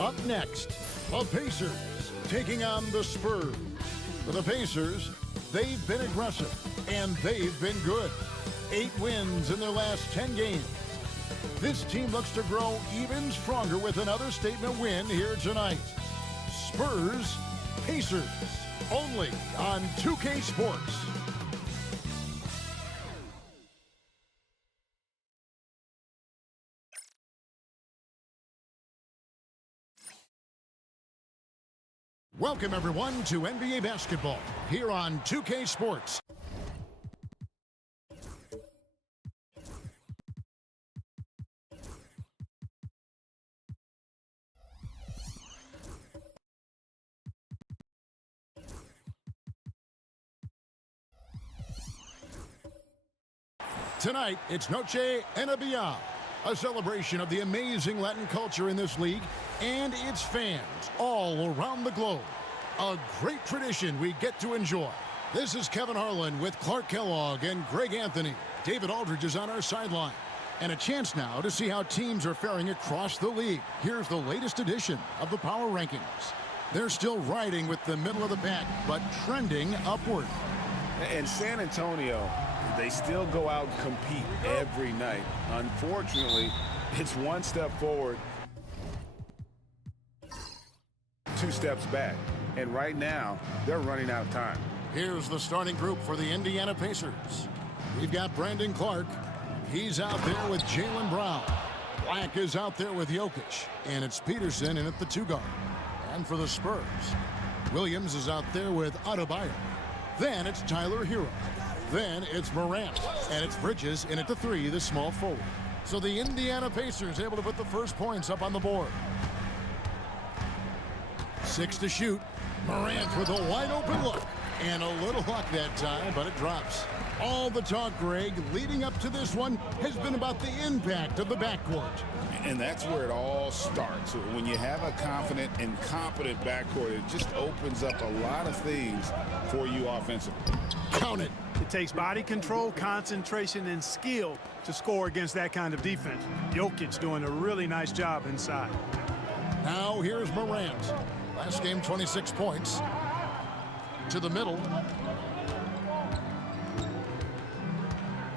Up next, the Pacers taking on the Spurs. For the Pacers, they've been aggressive, and they've been good. 8 wins in their last 10 games. This team looks to grow even stronger with another statement win here tonight. Spurs, Pacers, only on 2K Sports. Welcome, everyone, to NBA basketball here on 2K Sports. Tonight, it's Noche Enabia, a celebration of the amazing Latin culture in this league and its fans all around the globe. A great tradition we get to enjoy. This is Kevin Harlan with Clark Kellogg and Greg Anthony. David Aldridge is on our sideline. And a chance now to see how teams are faring across the league. Here's the latest edition of the Power Rankings. They're still riding with the middle of the pack, but trending upward. And San Antonio, they still go out and compete every night. Unfortunately, it's one step forward, 2 steps back. And right now, they're running out of time. Here's the starting group for the Indiana Pacers. We've got Brandon Clark. He's out there with Jaylen Brown. Black is out there with Jokic. And it's Peterson in at the 2 guard. And for the Spurs, Williams is out there with Adebayo. Then it's Tyler Hero. Then it's Morant. And it's Bridges in at the 3, the small forward. So the Indiana Pacers able to put the first points up on the board. 6 to shoot. Morant with a wide open look. And a little luck that time, but it drops. All the talk, Greg, leading up to this one has been about the impact of the backcourt. And that's where it all starts. When you have a confident and competent backcourt, it just opens up a lot of things for you offensively. Count it. It takes body control, concentration, and skill to score against that kind of defense. Jokic doing a really nice job inside. Now here's Morant. Last game, 26 points. To the middle.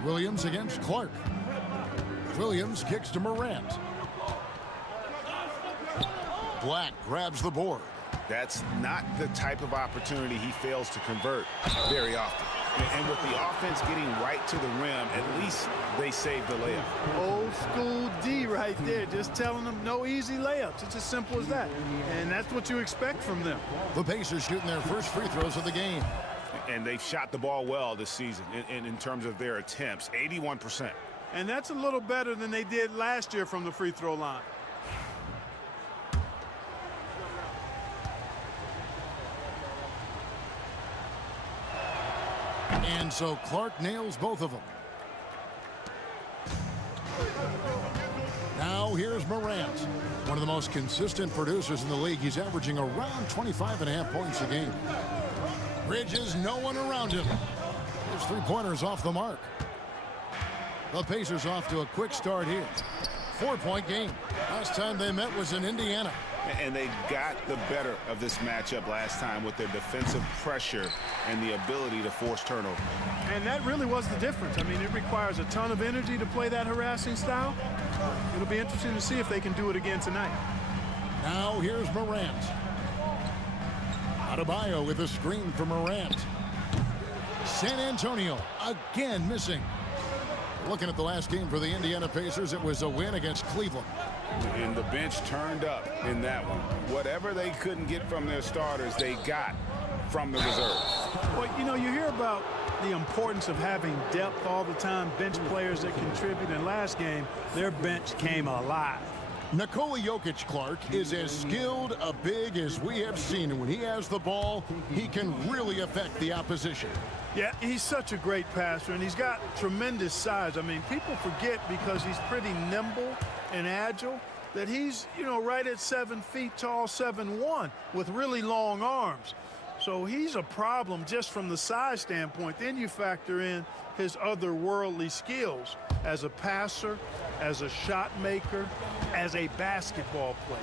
Williams against Clark. Williams kicks to Morant. Black grabs the board. That's not the type of opportunity he fails to convert very often. And with the offense getting right to the rim, at least they saved the layup. Old school D right there, just telling them no easy layups. It's as simple as that. And that's what you expect from them. The Pacers shooting their first free throws of the game. And they've shot the ball well this season in terms of their attempts, 81%. And that's a little better than they did last year from the free throw line. And so Clark nails both of them. Now here's Morant, one of the most consistent producers in the league. He's averaging around 25.5 points a game. Bridges, no one around him. His 3-pointers off the mark. The Pacers off to a quick start here. 4-point game. Last time they met was in Indiana. And they got the better of this matchup last time with their defensive pressure and the ability to force turnover. And that really was the difference. I mean, it requires a ton of energy to play that harassing style. It'll be interesting to see if they can do it again tonight. Now here's Morant. Adebayo with a screen for Morant. San Antonio again missing. Looking at the last game for the Indiana Pacers, it was a win against Cleveland. And the bench turned up in that one. Whatever they couldn't get from their starters, they got from the reserves. Well, you know, you hear about the importance of having depth all the time, bench players that contribute. In last game, their bench came alive. Nikola Jokic, Clark, is as skilled a big as we have seen. And when he has the ball, he can really affect the opposition. Yeah, he's such a great passer, and he's got tremendous size. I mean, people forget because he's pretty nimble and agile that he's, you know, right at 7 feet tall, 7'1", with really long arms. So he's a problem just from the size standpoint. Then you factor in his otherworldly skills. as a passer, as a shot maker, as a basketball player.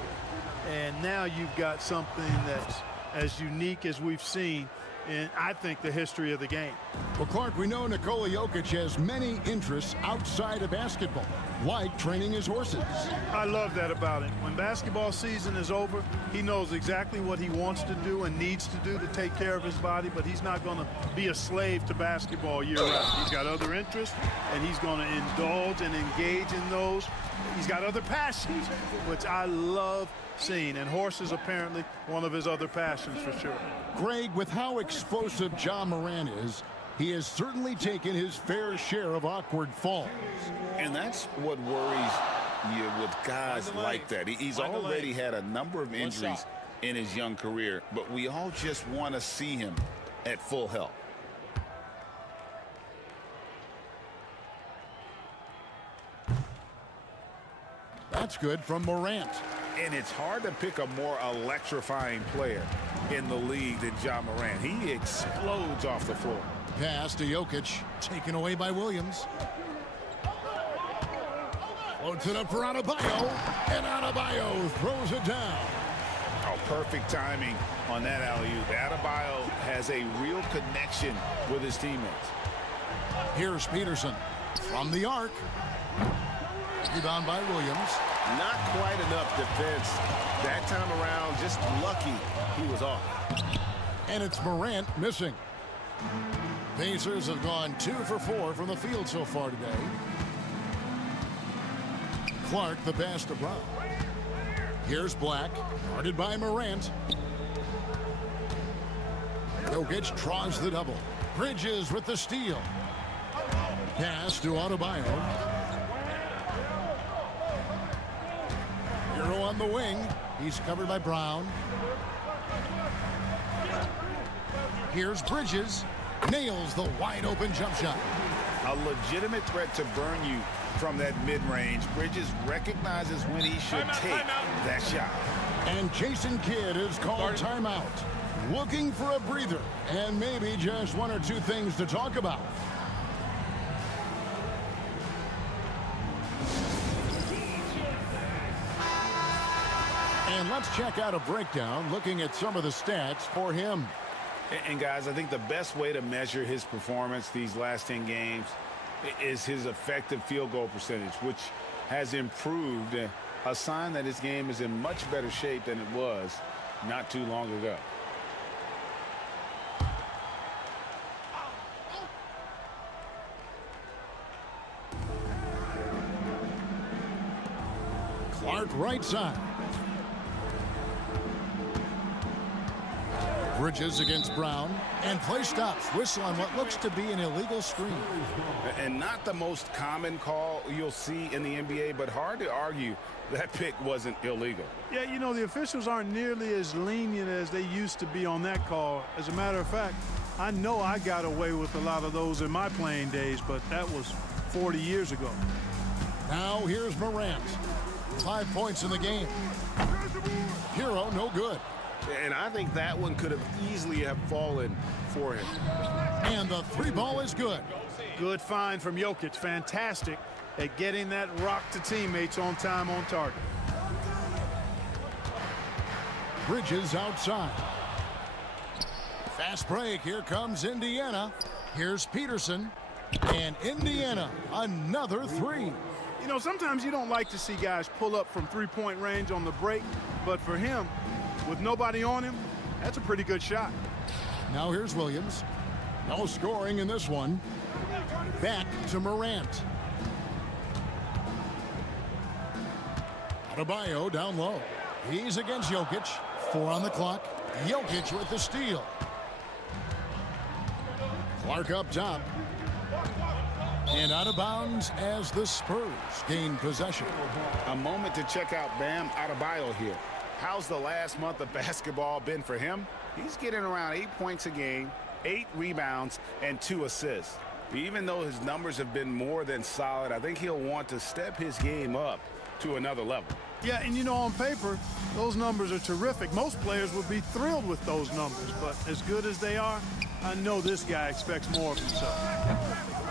And now you've got something that's as unique as we've seen in, I think, the history of the game. Well, Clark, we know Nikola Jokic has many interests outside of basketball, like training his horses. I love that about him. When basketball season is over, he knows exactly what he wants to do and needs to do to take care of his body, but he's not going to be a slave to basketball year-round. He's got other interests, and he's going to indulge and engage in those. He's got other passions, which I love seeing, and horses apparently one of his other passions for sure. Greg, with how explosive Ja Morant is, he has certainly taken his fair share of awkward falls. And that's what worries you with guys like that. He's already had a number of injuries in his young career, but we all just want to see him at full health. That's good from Morant. And it's hard to pick a more electrifying player in the league than Ja Morant. He explodes off the floor. Pass to Jokic, taken away by Williams. Floats it up for Adebayo, and Adebayo throws it down. Oh, perfect timing on that alley-oop. Adebayo has a real connection with his teammates. Here's Peterson from the arc. Rebound by Williams. Not quite enough defense that time around. Just lucky he was off. And it's Morant missing. Pacers have gone 2 for 4 from the field so far today. Clark the pass to Brown. Here's Black, guarded by Morant. Jokic draws the double. Bridges with the steal. Pass to Adebayo. Hero on the wing. He's covered by Brown. Here's Bridges. Nails the wide open jump shot. A legitimate threat to burn you from that mid-range. Bridges recognizes when he should take that shot. And Jason Kidd is called timeout. Looking for a breather and maybe just 1 or 2 things to talk about. And let's check out a breakdown looking at some of the stats for him. And guys, I think the best way to measure his performance these last 10 games is his effective field goal percentage, which has improved, a sign that his game is in much better shape than it was not too long ago. Clark right side. Bridges against Brown, and play stops. Whistle on what looks to be an illegal screen. And not the most common call you'll see in the NBA, but hard to argue that pick wasn't illegal. Yeah, you know, the officials aren't nearly as lenient as they used to be on that call. As a matter of fact, I know I got away with a lot of those in my playing days, but that was 40 years ago. Now here's Morant. 5 points in the game. Hero no good. And I think that one could have easily have fallen for him. And the 3 ball is good. Good find from Jokic. Fantastic at getting that rock to teammates on time, on target. Bridges outside. Fast break. Here comes Indiana. Here's Peterson. And Indiana, another 3. You know, sometimes you don't like to see guys pull up from three-point range on the break, but for him, with nobody on him, that's a pretty good shot. Now here's Williams. No scoring in this one. Back to Morant. Adebayo down low. He's against Jokic. 4 on the clock. Jokic with the steal. Clark up top. And out of bounds as the Spurs gain possession. A moment to check out Bam Adebayo here. How's the last month of basketball been for him? He's getting around 8 points a game, 8 rebounds, and 2 assists. Even though his numbers have been more than solid, I think he'll want to step his game up to another level. Yeah, and you know, on paper, those numbers are terrific. Most players would be thrilled with those numbers, but as good as they are, I know this guy expects more of himself.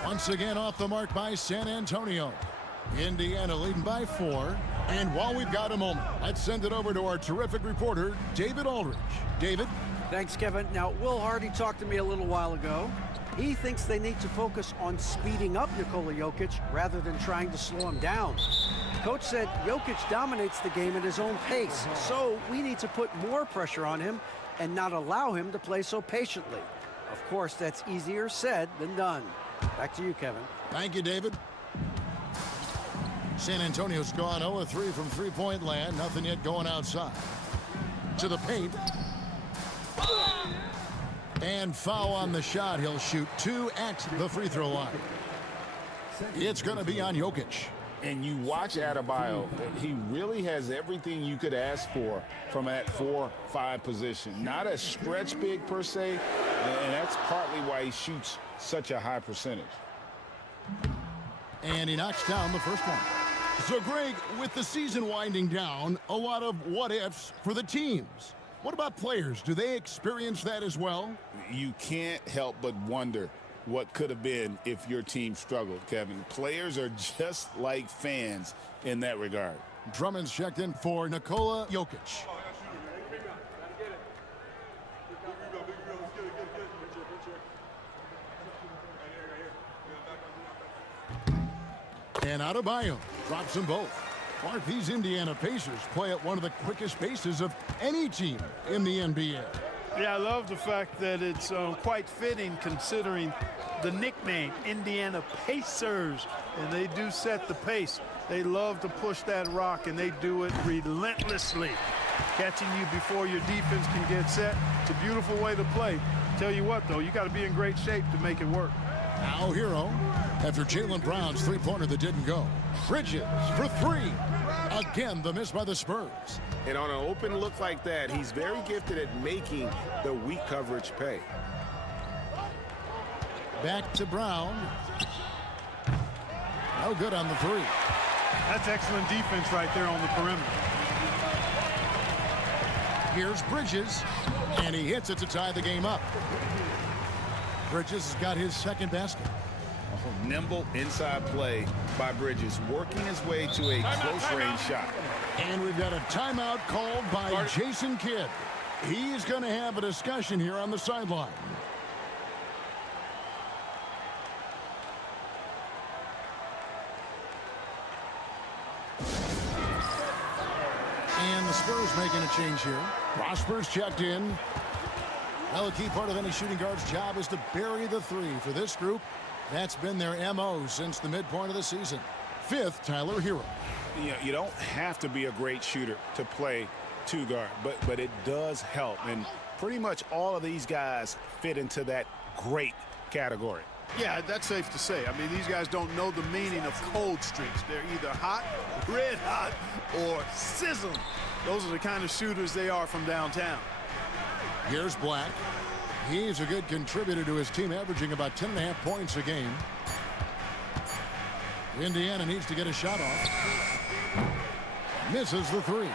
Once again off the mark by San Antonio. Indiana leading by 4. And while we've got a moment, let's send it over to our terrific reporter, David Aldridge. David? Thanks, Kevin. Now, Will Hardy talked to me a little while ago. He thinks they need to focus on speeding up Nikola Jokic rather than trying to slow him down. Coach said Jokic dominates the game at his own pace, so we need to put more pressure on him and not allow him to play so patiently. Of course, that's easier said than done. Back to you, Kevin. Thank you, David. San Antonio's gone 0-3 from three-point land. Nothing yet going outside. To the paint. And foul on the shot. He'll shoot 2 at the free throw line. It's going to be on Jokic. And you watch Adebayo, he really has everything you could ask for from that 4-5 position. Not a stretch big per se, and that's partly why he shoots such a high percentage. And he knocks down the first one. So, Greg, with the season winding down, a lot of what-ifs for the teams. What about players? Do they experience that as well? You can't help but wonder what could have been if your team struggled, Kevin. Players are just like fans in that regard. Drummond's checked in for Nikola Jokic. And Adebayo drops them both. Mark, these Indiana Pacers play at one of the quickest paces of any team in the NBA. Yeah, I love the fact that it's quite fitting considering the nickname, Indiana Pacers. And they do set the pace. They love to push that rock, and they do it relentlessly. Catching you before your defense can get set. It's a beautiful way to play. Tell you what, though, you got to be in great shape to make it work. Now Hero, after Jaylen Brown's three-pointer that didn't go. Bridges for 3. Again, the miss by the Spurs. And on an open look like that, he's very gifted at making the weak coverage pay. Back to Brown. No good on the 3. That's excellent defense right there on the perimeter. Here's Bridges, and he hits it to tie the game up. Bridges has got his second basket. Oh, nimble inside play by Bridges, working his way to a close-range shot. And we've got a timeout called by Jason Kidd. He's going to have a discussion here on the sideline. And the Spurs making a change here. Prosper's checked in. Well, a key part of any shooting guard's job is to bury the 3. For this group, that's been their MO since the midpoint of the season. 5th, Tyler Hero. You don't have to be a great shooter to play 2 guard, but it does help. And pretty much all of these guys fit into that great category. Yeah, that's safe to say. I mean, these guys don't know the meaning of cold streaks. They're either hot, red hot, or sizzling. Those are the kind of shooters they are from downtown. Here's Black. He's a good contributor to his team, averaging about 10.5 points a game. Indiana needs to get a shot off. Misses the 3.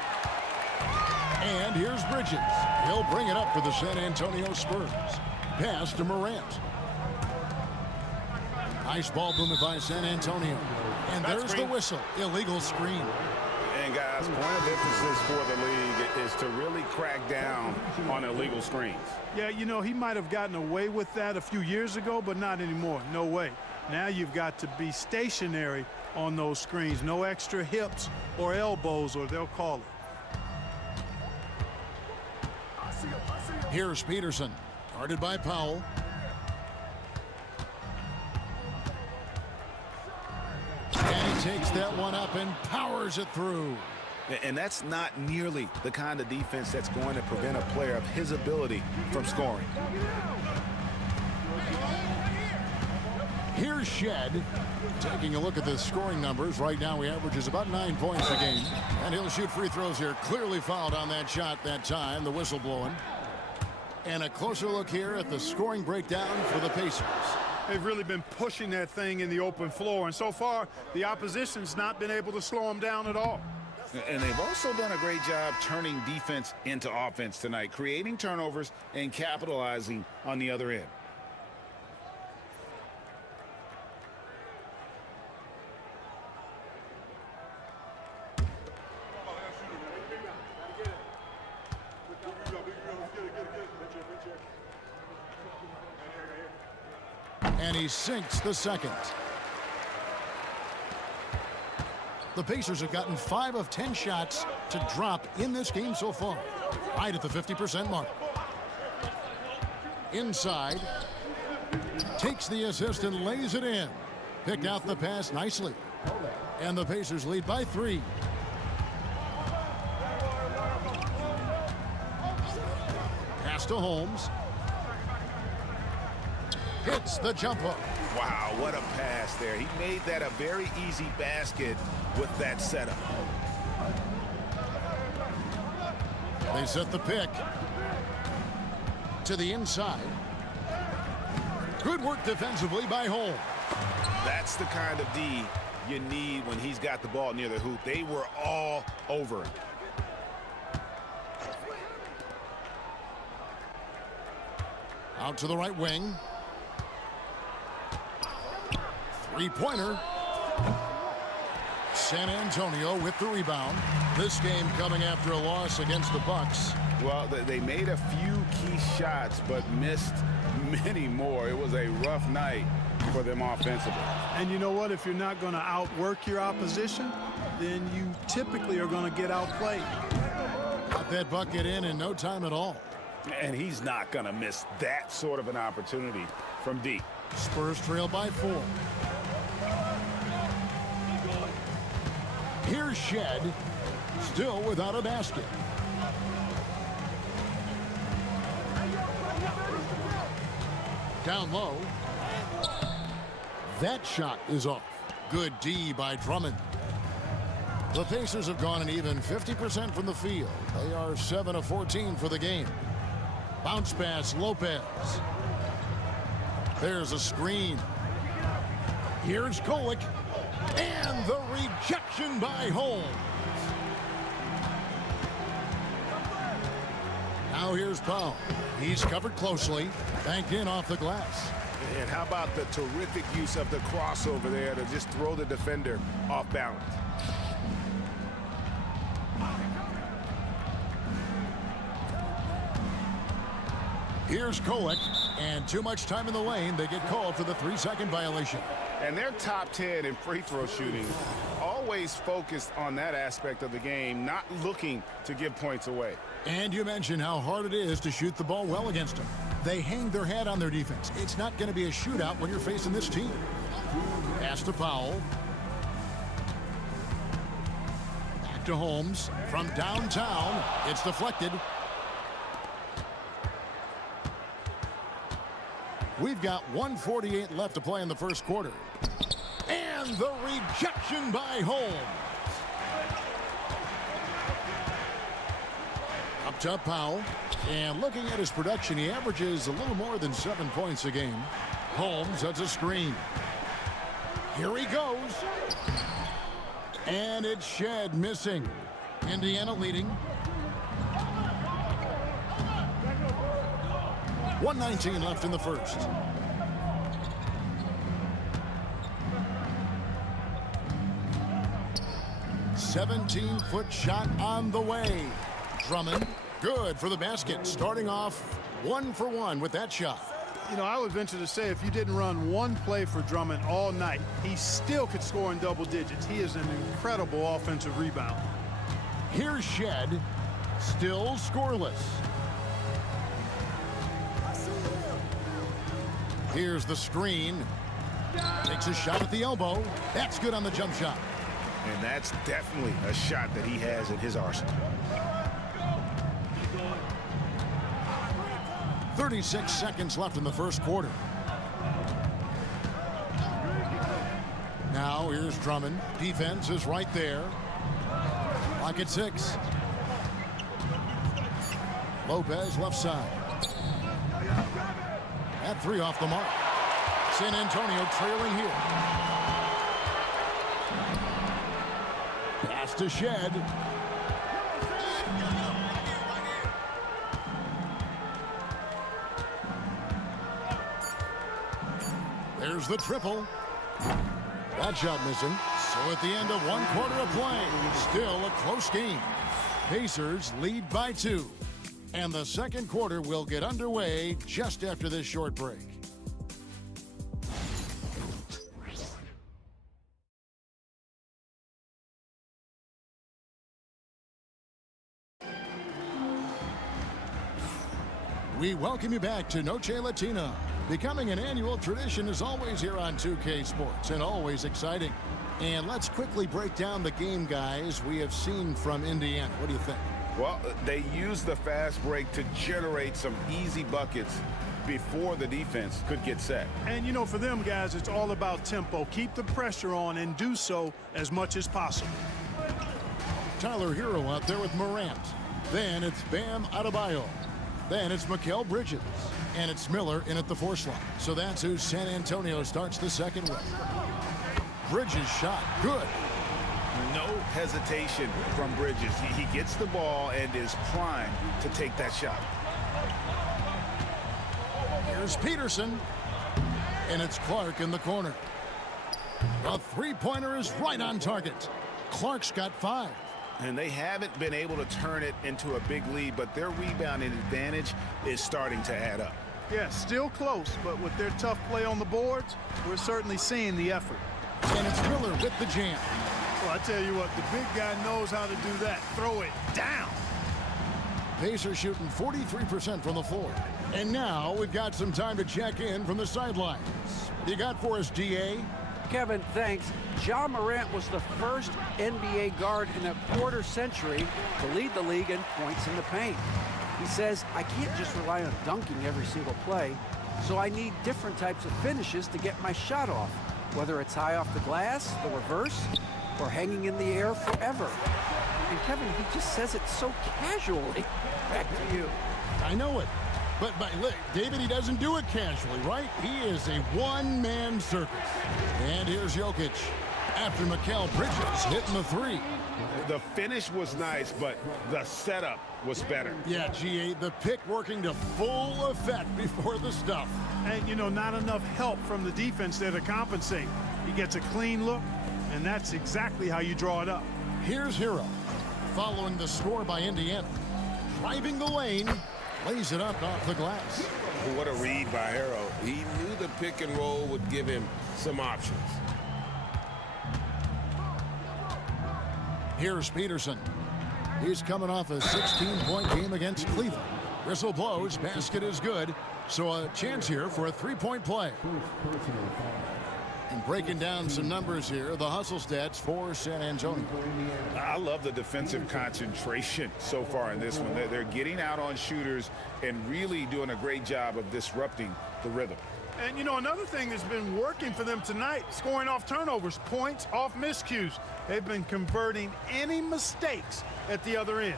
And here's Bridges. He'll bring it up for the San Antonio Spurs. Pass to Morant. Nice ball movement by San Antonio. And there's the whistle. Illegal screen. And guys, point of emphasis for the league is to really crack down on illegal screens. Yeah, you know, he might have gotten away with that a few years ago, but not anymore. No way. Now you've got to be stationary on those screens. No extra hips or elbows, or they'll call it. Here's Peterson. Guarded by Powell. And he takes that one up and powers it through. And that's not nearly the kind of defense that's going to prevent a player of his ability from scoring. Here's Shed. Taking a look at the scoring numbers. Right now he averages about 9 points a game. And he'll shoot free throws here. Clearly fouled on that shot that time. The whistle blowing. And a closer look here at the scoring breakdown for the Pacers. They've really been pushing that thing in the open floor. And so far, the opposition's not been able to slow them down at all. And they've also done a great job turning defense into offense tonight, creating turnovers and capitalizing on the other end. And he sinks the second. The Pacers have gotten 5 of 10 shots to drop in this game so far, right at the 50% mark. Inside, takes the assist and lays it in. Picked out the pass nicely. And the Pacers lead by 3. Pass to Holmes. Hits the jump hook. Wow, what a pass there. He made that a very easy basket with that setup. They set the pick to the inside. Good work defensively by Holmes. That's the kind of D you need when he's got the ball near the hoop. They were all over him. Out to the right wing. Three-pointer. San Antonio with the rebound. This game coming after a loss against the Bucks. Well, they made a few key shots, but missed many more. It was a rough night for them offensively. And you know what? If you're not going to outwork your opposition, then you typically are going to get outplayed. Got that bucket in no time at all. And he's not going to miss that sort of an opportunity from deep. Spurs trail by 4. Here's Shed, still without a basket. Down low. That shot is off. Good D by Drummond. The Pacers have gone an even 50% from the field. They are 7 of 14 for the game. Bounce pass, Lopez. There's a screen. Here's Kolek. And the rejection by Holmes. Now here's Powell. He's covered closely. Banked in off the glass. And how about the terrific use of the crossover there to just throw the defender off balance. Here's Kolek, and too much time in the lane. They get called for the 3-second violation. And they're top 10 in free throw shooting. Always focused on that aspect of the game, not looking to give points away. And you mentioned how hard it is to shoot the ball well against them. They hang their hat on their defense. It's not going to be a shootout when you're facing this team. Pass to Powell. Back to Holmes. From downtown, it's deflected. We've got 1:48 left to play in the first quarter. And the rejection by Holmes. Up top Powell. And looking at his production, he averages a little more than 7 points a game. Holmes, that's a screen. Here he goes. And it's Shed missing. Indiana leading. 1:19 left in the first. "17-foot shot on the way. Drummond, good for the basket. Starting off 1 for 1 with that shot. You know, I would venture to say if you didn't run one play for Drummond all night, he still could score in double digits. He is an incredible offensive rebounder. Here's Shed, still scoreless. Here's the screen. Takes a shot at the elbow. That's good on the jump shot. And that's definitely a shot that he has in his arsenal. 36 seconds left in the first quarter. Now here's Drummond. Defense is right there. Lock at 6. Lopez left side. That 3 off the mark. San Antonio trailing here. Pass to Shed. There's the triple. That shot missing. So at the end of 1 quarter of play, still a close game. Pacers lead by 2. And the second quarter will get underway just after this short break. We welcome you back to Noche Latina. Becoming an annual tradition is always here on 2K Sports and always exciting. And let's quickly break down the game, guys, we have seen from Indiana. What do you think? Well, they used the fast break to generate some easy buckets before the defense could get set. And, you know, for them guys, it's all about tempo. Keep the pressure on and do so as much as possible. Tyler Hero out there with Morant. Then it's Bam Adebayo. Then it's Mikal Bridges. And it's Miller in at the 4 slot. So that's who San Antonio starts the second with. Bridges shot. Good. No hesitation from Bridges. He gets the ball and is primed to take that shot. Here's Peterson. And it's Clark in the corner. The three-pointer is right on target. Clark's got 5. And they haven't been able to turn it into a big lead, but their rebounding advantage is starting to add up. Yeah, still close, but with their tough play on the boards, we're certainly seeing the effort. And it's Miller with the jam. Well, I tell you what, the big guy knows how to do that. Throw it down. Pacers shooting 43% from the floor. And now we've got some time to check in from the sidelines. What do you got for us, DA? Kevin, thanks. Ja Morant was the first NBA guard in a quarter century to lead the league in points in the paint. He says, I can't just rely on dunking every single play, so I need different types of finishes to get my shot off, whether it's high off the glass, the reverse, or hanging in the air forever. And Kevin, he just says it so casually. Back to you. I know it. But look, David, he doesn't do it casually, right? He is a one-man circus. And here's Jokic after Mikal Bridges hitting the 3. The finish was nice, but the setup was better. Yeah, GA, the pick working to full effect before the stuff. And, you know, not enough help from the defense there to compensate. He gets a clean look, and that's exactly how you draw it up. Here's Hero, following the score by Indiana. Driving the lane, lays it up off the glass. What a read by Hero. He knew the pick and roll would give him some options. Here's Peterson. He's coming off a 16-point game against Cleveland. Whistle blows, basket is good, so a chance here for a 3-point play. And breaking down some numbers here, the hustle stats for San Antonio. I love the defensive concentration so far in this one. They're getting out on shooters and really doing a great job of disrupting the rhythm. And, you know, another thing that's been working for them tonight, scoring off turnovers, points off miscues. They've been converting any mistakes at the other end.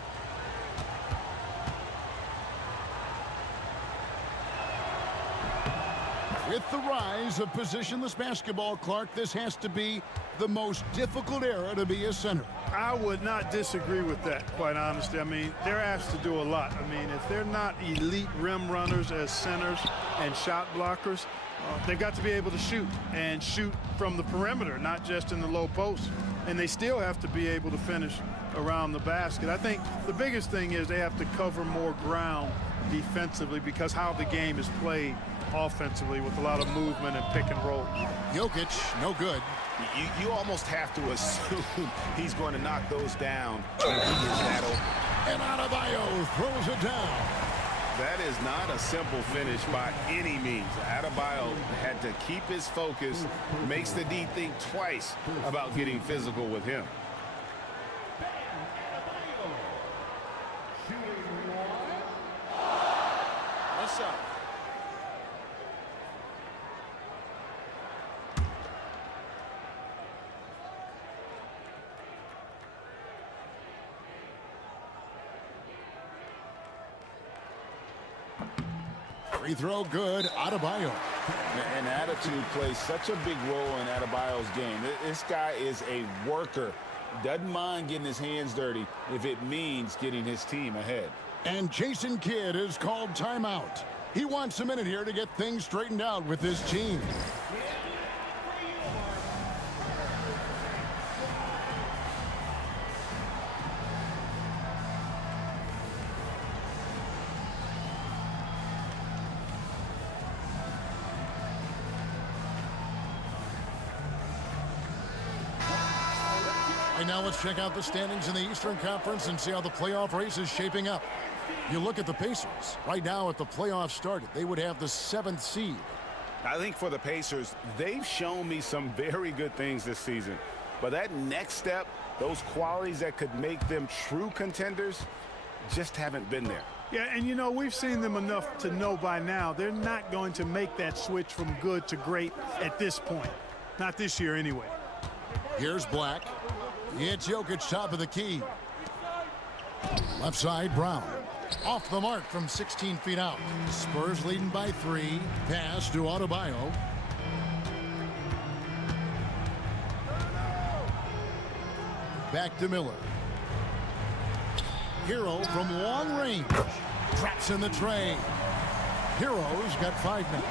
With the rise of positionless basketball, Clark, this has to be the most difficult era to be a center. I would not disagree with that, quite honestly. I mean, they're asked to do a lot. I mean, if they're not elite rim runners as centers and shot blockers, they've got to be able to shoot and shoot from the perimeter, not just in the low post. And they still have to be able to finish around the basket. I think the biggest thing is they have to cover more ground defensively because how the game is played offensively with a lot of movement and pick and roll. Jokic, no good. You almost have to assume he's going to knock those down when he is that open. And Adebayo throws it down. That is not a simple finish by any means. Adebayo had to keep his focus, makes the D think twice about getting physical with him. What's up? Free throw good, Adebayo. And attitude plays such a big role in Adebayo's game. This guy is a worker. Doesn't mind getting his hands dirty if it means getting his team ahead. And Jason Kidd is called timeout. He wants a minute here to get things straightened out with his team. And now let's check out the standings in the Eastern Conference and see how the playoff race is shaping up. You look at the Pacers. Right now, if the playoffs started, they would have the 7th seed. I think for the Pacers, they've shown me some very good things this season. But that next step, those qualities that could make them true contenders, just haven't been there. Yeah, and you know, we've seen them enough to know by now they're not going to make that switch from good to great at this point. Not this year anyway. Here's Black. It's Jokic top of the key. Left side, Brown. Off the mark from 16 feet out. Spurs leading by 3. Pass to Adebayo. Back to Miller. Hero from long range. Traps in the tray. Hero's got 5 now.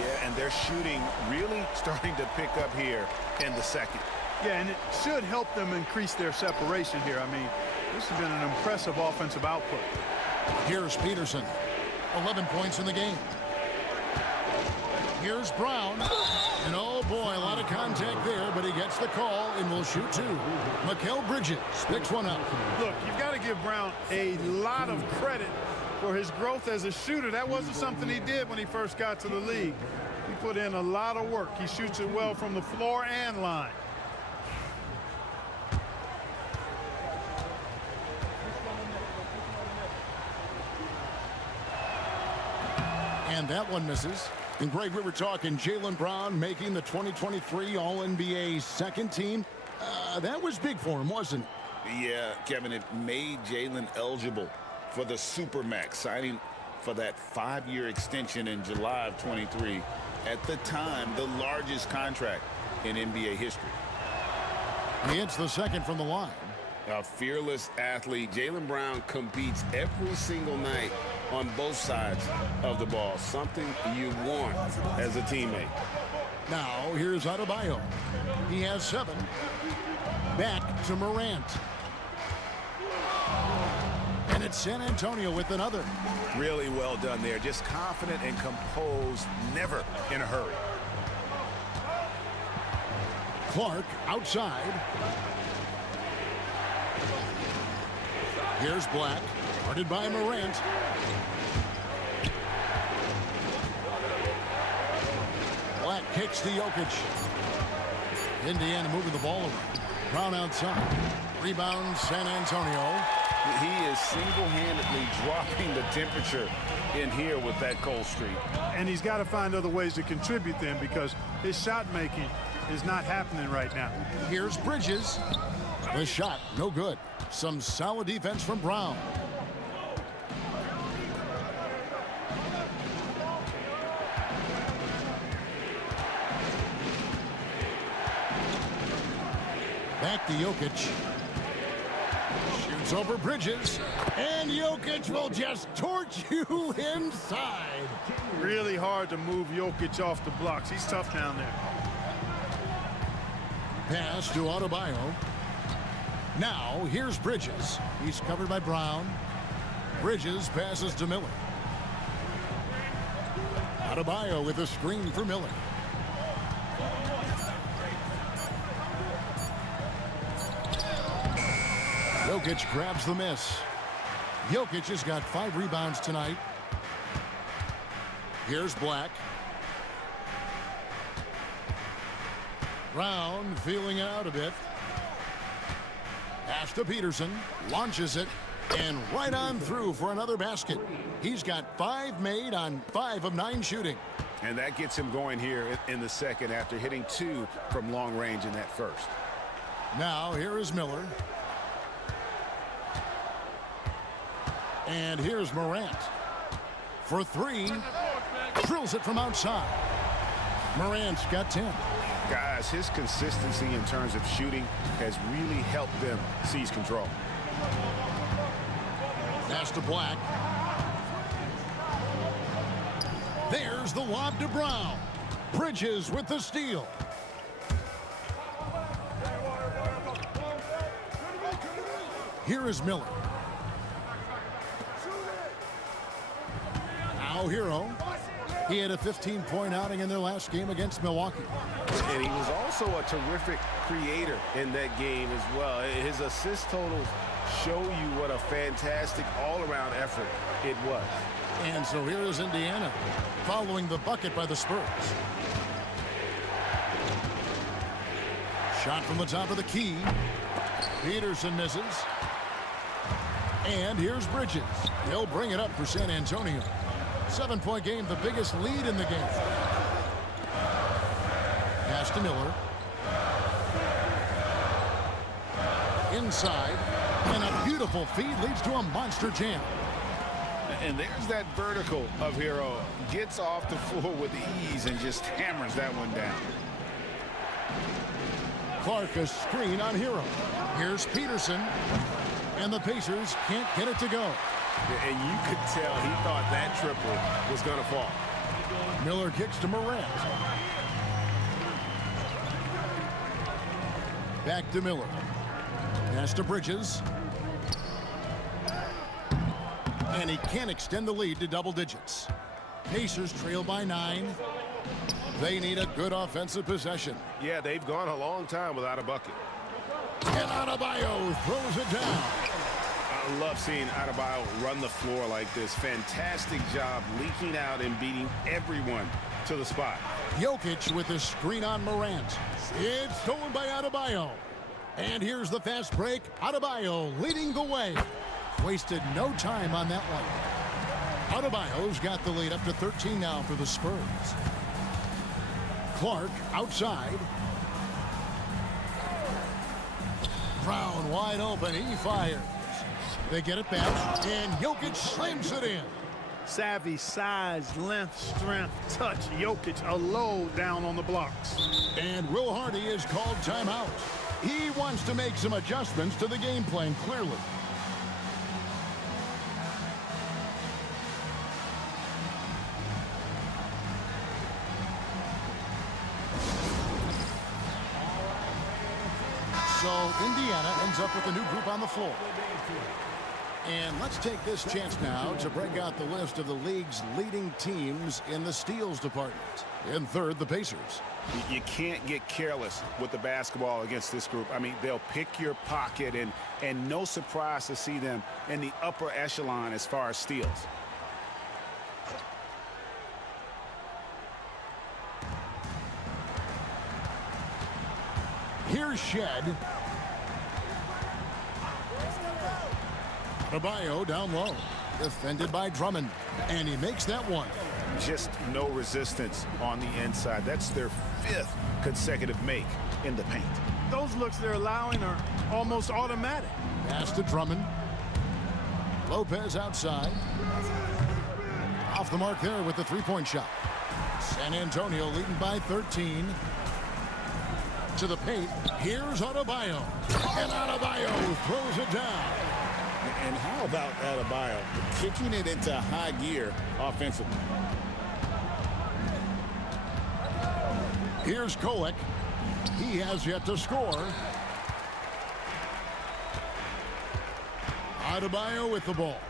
Yeah, and they're shooting really starting to pick up here in the second. Yeah, and it should help them increase their separation here. I mean, this has been an impressive offensive output. Here's Peterson. 11 points in the game. Here's Brown. And oh boy, a lot of contact there, but he gets the call and will shoot 2. Mikal Bridges picks one up. Look, you've got to give Brown a lot of credit for his growth as a shooter. That wasn't something he did when he first got to the league. He put in a lot of work. He shoots it well from the floor and line. And that one misses. And Greg, we were talking Jaylen Brown making the 2023 All-NBA second team. That was big for him, wasn't it? Yeah, Kevin, it made Jaylen eligible for the Supermax, signing for that 5-year extension in July of 23. At the time, the largest contract in NBA history. He hits the second from the line. A fearless athlete. Jaylen Brown competes every single night on both sides of the ball. Something you want as a teammate. Now, here's Adebayo. He has 7. Back to Morant. And it's San Antonio with another. Really well done there. Just confident and composed, never in a hurry. Clark outside. Here's Black, guarded by Morant. Black kicks to Jokic. Indiana moving the ball around. Brown outside. Rebound, San Antonio. He is single-handedly dropping the temperature in here with that cold streak. And he's got to find other ways to contribute then, because his shot making is not happening right now. Here's Bridges. The shot, no good. Some solid defense from Brown. Back to Jokic. Shoots over Bridges. And Jokic will just torch you inside. Really hard to move Jokic off the blocks. He's tough down there. Pass to Adebayo. Now, here's Bridges. He's covered by Brown. Bridges passes to Miller. Adebayo with a screen for Miller. Jokic grabs the miss. Jokic has got 5 rebounds tonight. Here's Black. Brown feeling it out a bit. Pass to Peterson. Launches it. And right on through for another basket. He's got 5 made on 5 of 9 shooting. And that gets him going here in the second after hitting 2 from long range in that first. Now here is Miller. And here's Morant. For 3. Drills it from outside. Morant's got 10. Guys, his consistency in terms of shooting has really helped them seize control. Pass to Black. There's the lob to Brown. Bridges with the steal. Here is Miller. Now Hero. He had a 15-point outing in their last game against Milwaukee. And he was also a terrific creator in that game as well. His assist totals show you what a fantastic all-around effort it was. And so here is Indiana following the bucket by the Spurs. Shot from the top of the key. Peterson misses. And here's Bridges. He'll bring it up for San Antonio. 7-point game, the biggest lead in the game. Pass to Miller. Inside. And a beautiful feed leads to a monster jam. And there's that vertical of Hero. Gets off the floor with ease and just hammers that one down. Clark a screen on Hero. Here's Peterson. And the Pacers can't get it to go. And you could tell he thought that triple was going to fall. Miller kicks to Morant. Back to Miller. Pass to Bridges. And he can't extend the lead to double digits. Pacers trail by 9. They need a good offensive possession. Yeah, they've gone a long time without a bucket. And Adebayo throws it down. I love seeing Adebayo run the floor like this. Fantastic job leaking out and beating everyone to the spot. Jokic with the screen on Morant. It's stolen by Adebayo. And here's the fast break. Adebayo leading the way. Wasted no time on that one. Adebayo's got the lead up to 13 now for the Spurs. Clark outside. Brown wide open. He fires. They get it back. And Jokic slams it in. Savvy, size, length, strength, touch. Jokic a load down on the blocks. And Will Hardy is called timeout. He wants to make some adjustments to the game plan, clearly. So Indiana ends up with a new group on the floor. And let's take this chance now to break out the list of the league's leading teams in the steals department. In third, the Pacers. You can't get careless with the basketball against this group. I mean, they'll pick your pocket, and no surprise to see them in the upper echelon as far as steals. Here's Shed. Adebayo down low. Defended by Drummond. And he makes that one. Just no resistance on the inside. That's their 5th consecutive make in the paint. Those looks they're allowing are almost automatic. Pass to Drummond. Lopez outside. Off the mark there with the three-point shot. San Antonio leading by 13. To the paint. Here's Adebayo. And Adebayo throws it down. And how about Adebayo kicking it into high gear offensively? Here's Kolek. He has yet to score. Adebayo with the ball.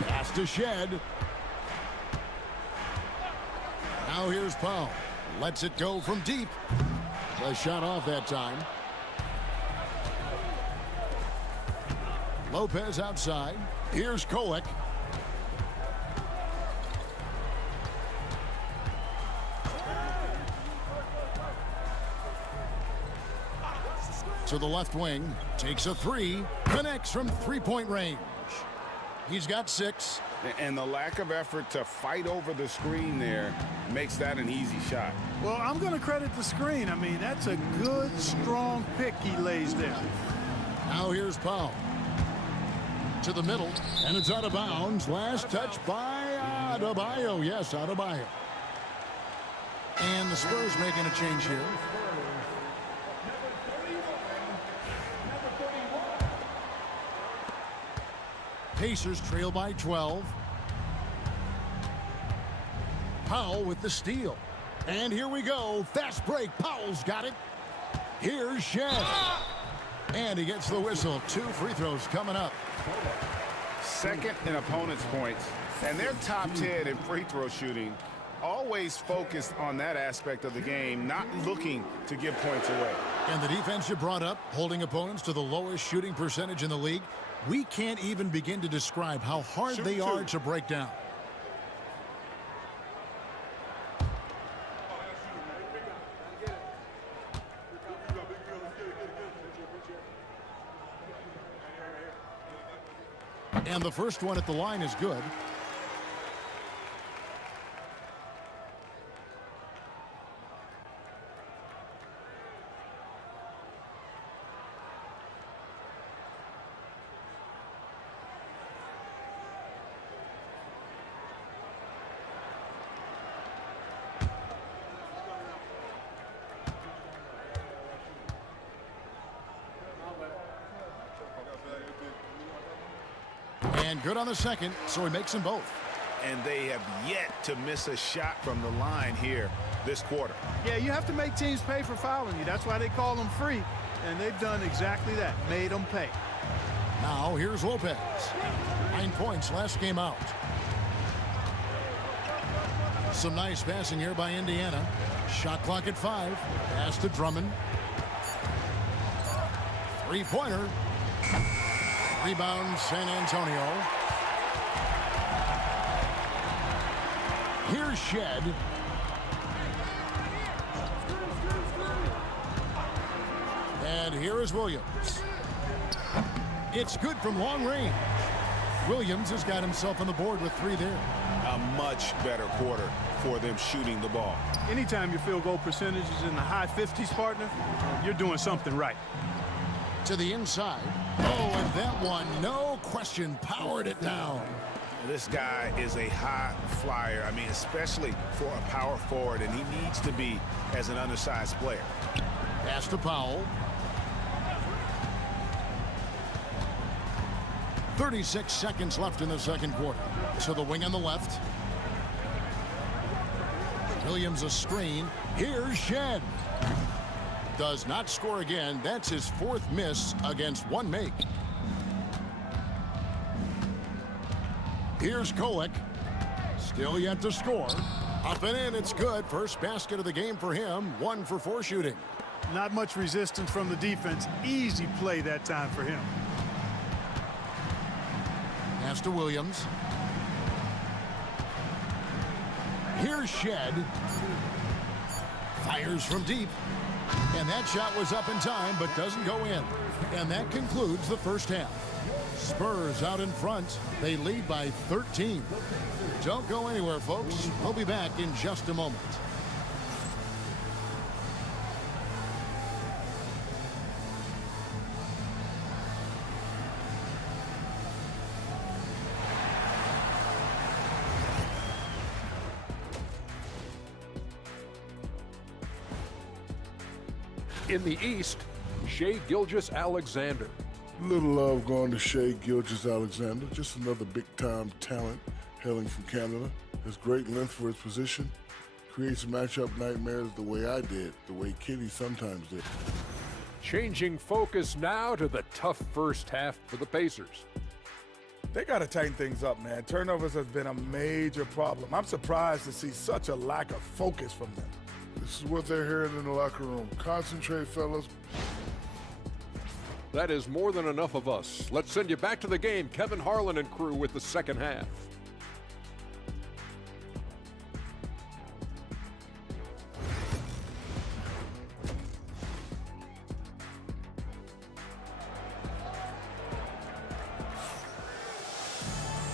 Pass to Shed. Now here's Powell. Lets it go from deep. The shot off that time. Lopez outside. Here's Kolek. To the left wing. Takes a three. Connects from three-point range. He's got 6. And the lack of effort to fight over the screen there makes that an easy shot. Well, I'm going to credit the screen. I mean, that's a good, strong pick he lays there. Now here's Powell. To the middle, and it's out of bounds. Last touch by Adebayo. Yes, Adebayo. And the Spurs making a change here. Pacers trail by 12. Powell with the steal. And here we go. Fast break. Powell's got it. Here's Shed. And he gets the whistle. 2 free throws coming up. second in opponents' points, and they're top 10 in free throw shooting. Always focused on that aspect of the game, not looking to give points away. And the defense you brought up, holding opponents to the lowest shooting percentage in the league, we can't even begin to describe how hard they are to break down. And the first one at the line is good. And good on the second, so he makes them both. And they have yet to miss a shot from the line here this quarter. Yeah, you have to make teams pay for fouling you. That's why they call them free. And they've done exactly that, made them pay. Now here's Lopez. 9 points last game out. Some nice passing here by Indiana. Shot clock at 5. Pass to Drummond. Three-pointer. Rebound, San Antonio. Here's Shed. And here is Williams. It's good from long range. Williams has got himself on the board with 3 there. A much better quarter for them shooting the ball. Anytime your field goal percentage is in the high 50s, partner, you're doing something right. To the inside. Oh, and that one, no question, powered it down. This guy is a high flyer. I mean, especially for a power forward, and he needs to be as an undersized player. Pass to Powell. 36 seconds left in the second quarter. To the wing on the left. Williams a screen. Here's Shed. Does not score again. That's his 4th miss against 1 make. Here's Kolek. Still yet to score. Up and in, it's good. First basket of the game for him. 1 for 4 shooting. Not much resistance from the defense. Easy play that time for him. Pass to Williams. Here's Shed. Fires from deep. And that shot was up in time, but doesn't go in. And that concludes the first half. Spurs out in front. They lead by 13. Don't go anywhere, folks. We'll be back in just a moment. In the East, Shai Gilgeous-Alexander. Little love going to Shai Gilgeous-Alexander. Just another big-time talent hailing from Canada. Has great length for his position. Creates matchup nightmares the way I did, the way Kitty sometimes did. Changing focus now to the tough first half for the Pacers. They got to tighten things up, man. Turnovers has been a major problem. I'm surprised to see such a lack of focus from them. This is what they're hearing in the locker room. Concentrate, fellas. That is more than enough of us. Let's send you back to the game. Kevin Harlan and crew with the second half.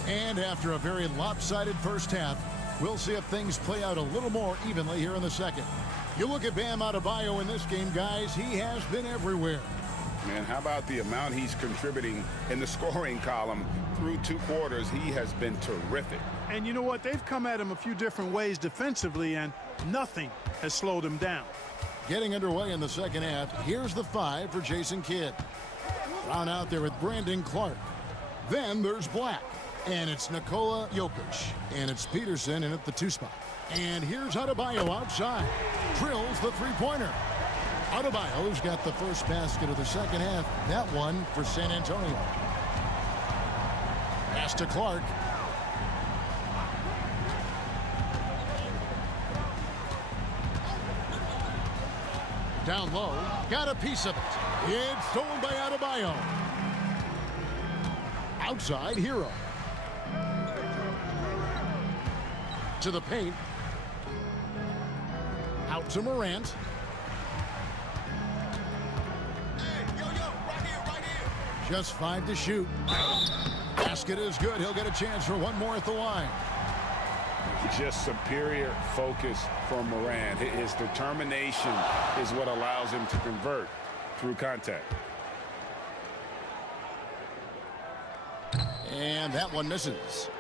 And after a very lopsided first half, we'll see if things play out a little more evenly here in the second. You look at Bam Adebayo in this game, guys. He has been everywhere. Man, how about the amount he's contributing in the scoring column through 2 quarters? He has been terrific. And you know what? They've come at him a few different ways defensively, and nothing has slowed him down. Getting underway in the second half, here's the 5 for Jason Kidd. Brown out there with Brandon Clark. Then there's Black. And it's Nikola Jokic. And it's Peterson in at the 2 spot. And here's Adebayo outside. Drills the 3-pointer. Adebayo's got the first basket of the second half. That one for San Antonio. Pass to Clark. Down low, got a piece of it. It's stolen by Adebayo. Outside, Hero. To the paint. Out to Morant. Just 5 to shoot. Basket is good. He'll get a chance for one more at the line. Just superior focus from Morant. His determination is what allows him to convert through contact. And that one misses.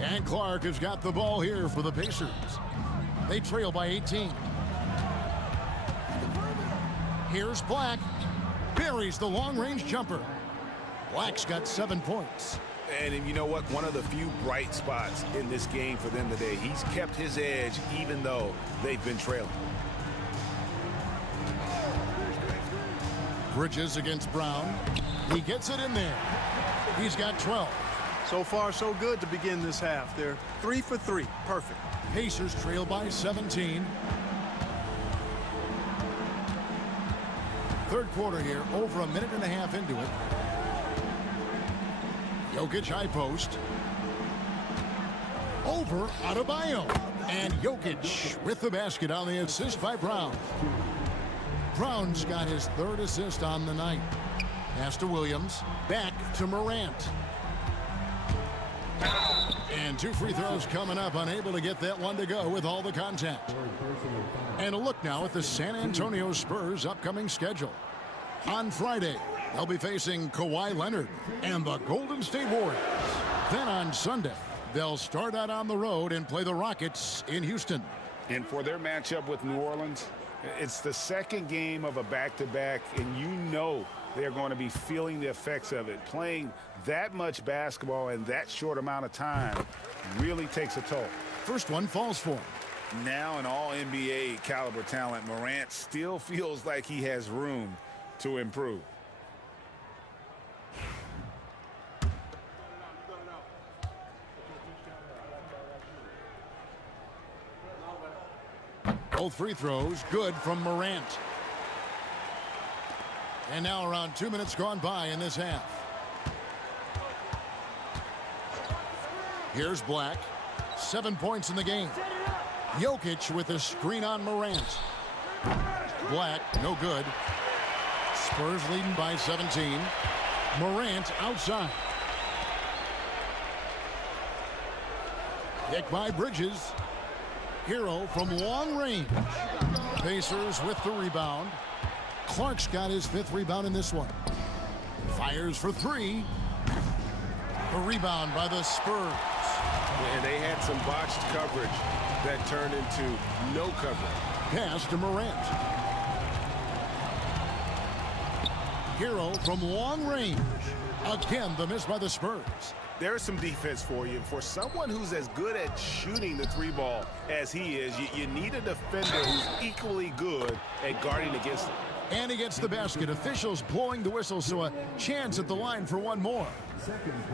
And Clark has got the ball here for the Pacers. They trail by 18. Here's Black. Buries the long-range jumper. Black's got 7 points. And you know what? One of the few bright spots in this game for them today. He's kept his edge even though they've been trailing. Bridges against Brown. He gets it in there. He's got 12. So far, so good to begin this half. They're 3 for 3. Perfect. Pacers trail by 17. Third quarter here, over a minute and a half into it. Jokic high post. Over Adebayo. And Jokic with the basket on the assist by Brown. Brown's got his 3rd assist on the night. Pass to Williams. Back to Morant. And 2 free throws coming up. Unable to get that one to go with all the contact. And a look now at the San Antonio Spurs' upcoming schedule. On Friday, they'll be facing Kawhi Leonard and the Golden State Warriors. Then on Sunday, they'll start out on the road and play the Rockets in Houston. And for their matchup with New Orleans, it's the second game of a back-to-back, and you know they're going to be feeling the effects of it. Playing that much basketball in that short amount of time really takes a toll. First one falls for him. Now an all-NBA caliber talent, Morant still feels like he has room to improve. Both free throws good from Morant. And now around 2 minutes gone by in this half. Here's Black. 7 points in the game. Jokic with a screen on Morant. Black, no good. Spurs leading by 17. Morant outside. Pick by Bridges. Hero from long range. Pacers with the rebound. Clark's got his 5th rebound in this one. Fires for 3. A rebound by the Spurs. And they had some botched coverage that turned into no coverage. Pass to Morant. Hero from long range. Again, the miss by the Spurs. There's some defense for you. For someone who's as good at shooting the 3-ball as he is, you need a defender who's equally good at guarding against it. And he gets the basket. Officials blowing the whistle, so a chance at the line for one more.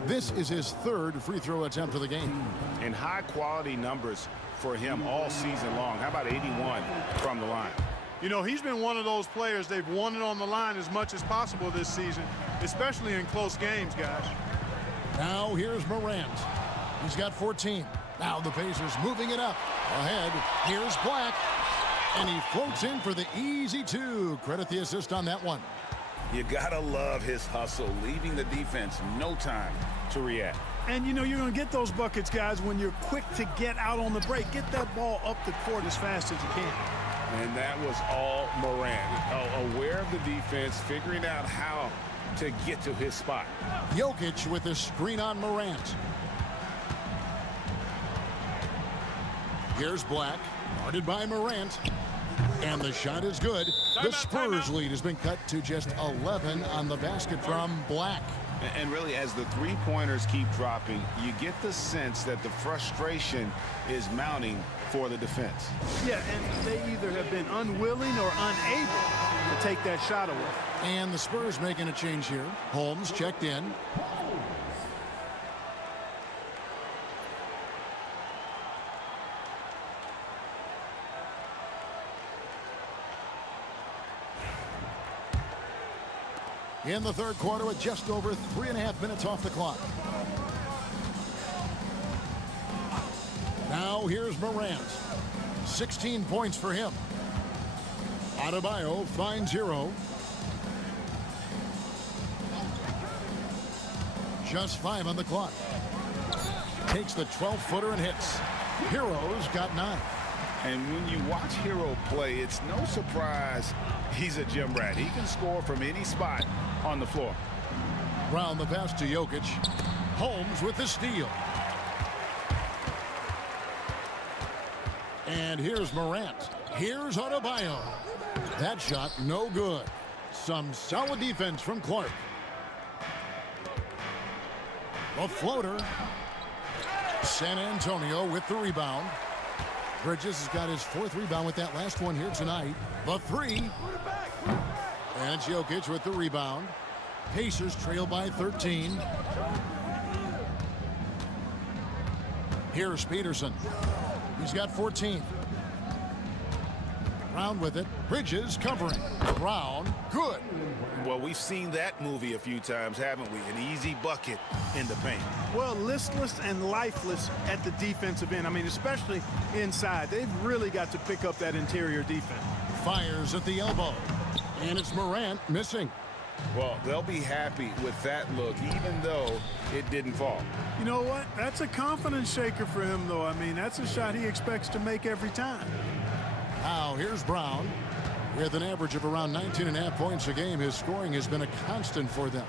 This is his 3rd free throw attempt of the game. And high-quality numbers for him all season long. How about 81 from the line? You know, he's been one of those players they've wanted on the line as much as possible this season, especially in close games, guys. Now here's Morant. He's got 14. Now the Pacers moving it up. Ahead, here's Black. And he floats in for the easy 2. Credit the assist on that one. You gotta love his hustle, leaving the defense no time to react. And, you know, you're going to get those buckets, guys, when you're quick to get out on the break. Get that ball up the court as fast as you can. And that was all Morant. Aware of the defense, figuring out how to get to his spot. Jokic with a screen on Morant. Here's Black, guarded by Morant. And the shot is good. The Spurs lead has been cut to just 11 on the basket from Black. And really, as the three-pointers keep dropping, you get the sense that the frustration is mounting for the defense. Yeah, and they either have been unwilling or unable to take that shot away. And the Spurs making a change here. Holmes checked in. In the third quarter with just over 3.5 minutes off the clock. Now here's Morant. 16 points for him. Adebayo finds Hero. Just 5 on the clock. Takes the 12-footer and hits. Hero's got 9. And when you watch Hero play, it's no surprise he's a gym rat. He can score from any spot on the floor. Round the pass to Jokic. Holmes with the steal. And here's Morant. Here's Adebayo. That shot no good. Some solid defense from Clark. A floater. San Antonio with the rebound. Bridges has got his 4th rebound with that last one here tonight. The 3. And Jokic with the rebound. Pacers trail by 13. Here's Peterson. He's got 14. Brown with it. Bridges covering. Brown, good. Well, we've seen that movie a few times, haven't we? An easy bucket in the paint. Well, listless and lifeless at the defensive end. I mean, especially inside. They've really got to pick up that interior defense. Fires at the elbow. And it's Morant missing. Well, they'll be happy with that look, even though it didn't fall. You know what? That's a confidence shaker for him, though. I mean, that's a shot he expects to make every time. Now, here's Brown. With an average of around 19.5 points a game, his scoring has been a constant for them.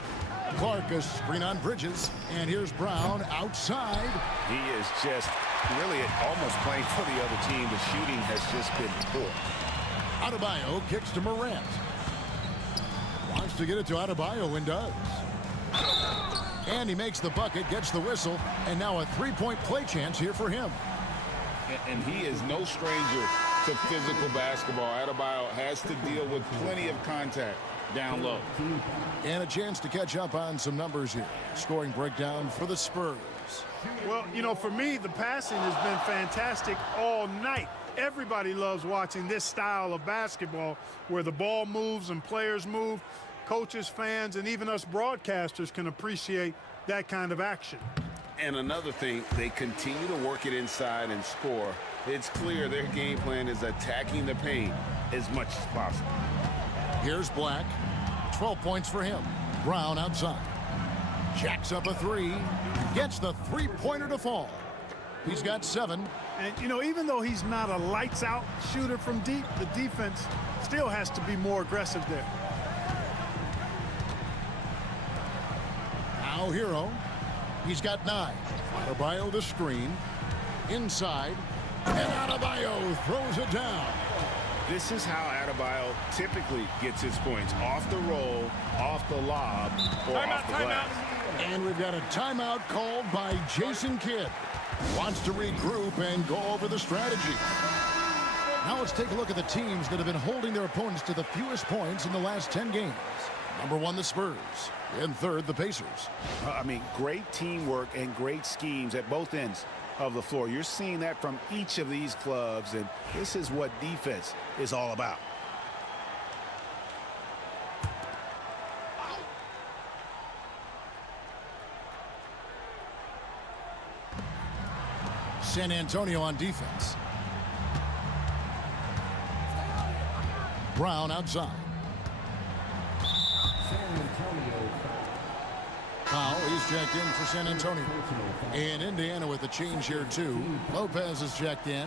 Clark a screen on Bridges. And here's Brown outside. He is just really almost playing for the other team. The shooting has just been poor. Adebayo kicks to Morant. Wants to get it to Adebayo and does. And he makes the bucket, gets the whistle, and now a 3-point play chance here for him. And he is no stranger to physical basketball. Adebayo has to deal with plenty of contact down low. And a chance to catch up on some numbers here. Scoring breakdown for the Spurs. Well, you know, for me, the passing has been fantastic all night. Everybody loves watching this style of basketball where the ball moves and players move. Coaches, fans, and even us broadcasters can appreciate that kind of action. And another thing, they continue to work it inside and score. It's clear their game plan is attacking the paint as much as possible. Here's Black. 12 points for him. Brown outside. Jacks up a 3. Gets the 3-pointer to fall. He's got 7. And, you know, even though he's not a lights-out shooter from deep, the defense still has to be more aggressive there. Now Hero. He's got 9. Adebayo the screen. Inside. And Adebayo throws it down. This is how Adebayo typically gets his points. Off the roll, off the lob, or off the glass. And we've got a timeout called by Jason Kidd. Wants to regroup and go over the strategy. Now let's take a look at the teams that have been holding their opponents to the fewest points in the last 10 games. Number 1, the Spurs. In third, the Pacers. I mean, great teamwork and great schemes at both ends of the floor. You're seeing that from each of these clubs, and this is what defense is all about. San Antonio on defense. Brown outside. Powell, he's checked in for San Antonio. And Indiana with a change here too. Lopez is checked in.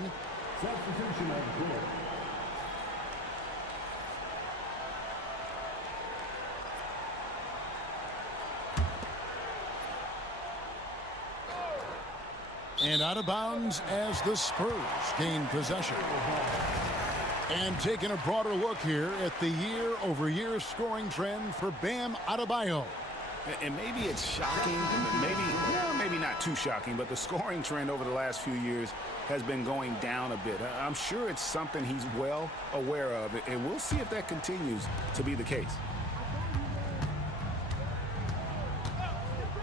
And out of bounds as the Spurs gain possession. And taking a broader look here at the year-over-year scoring trend for Bam Adebayo. And maybe it's shocking, maybe not too shocking, but the scoring trend over the last few years has been going down a bit. I'm sure it's something he's well aware of, and we'll see if that continues to be the case.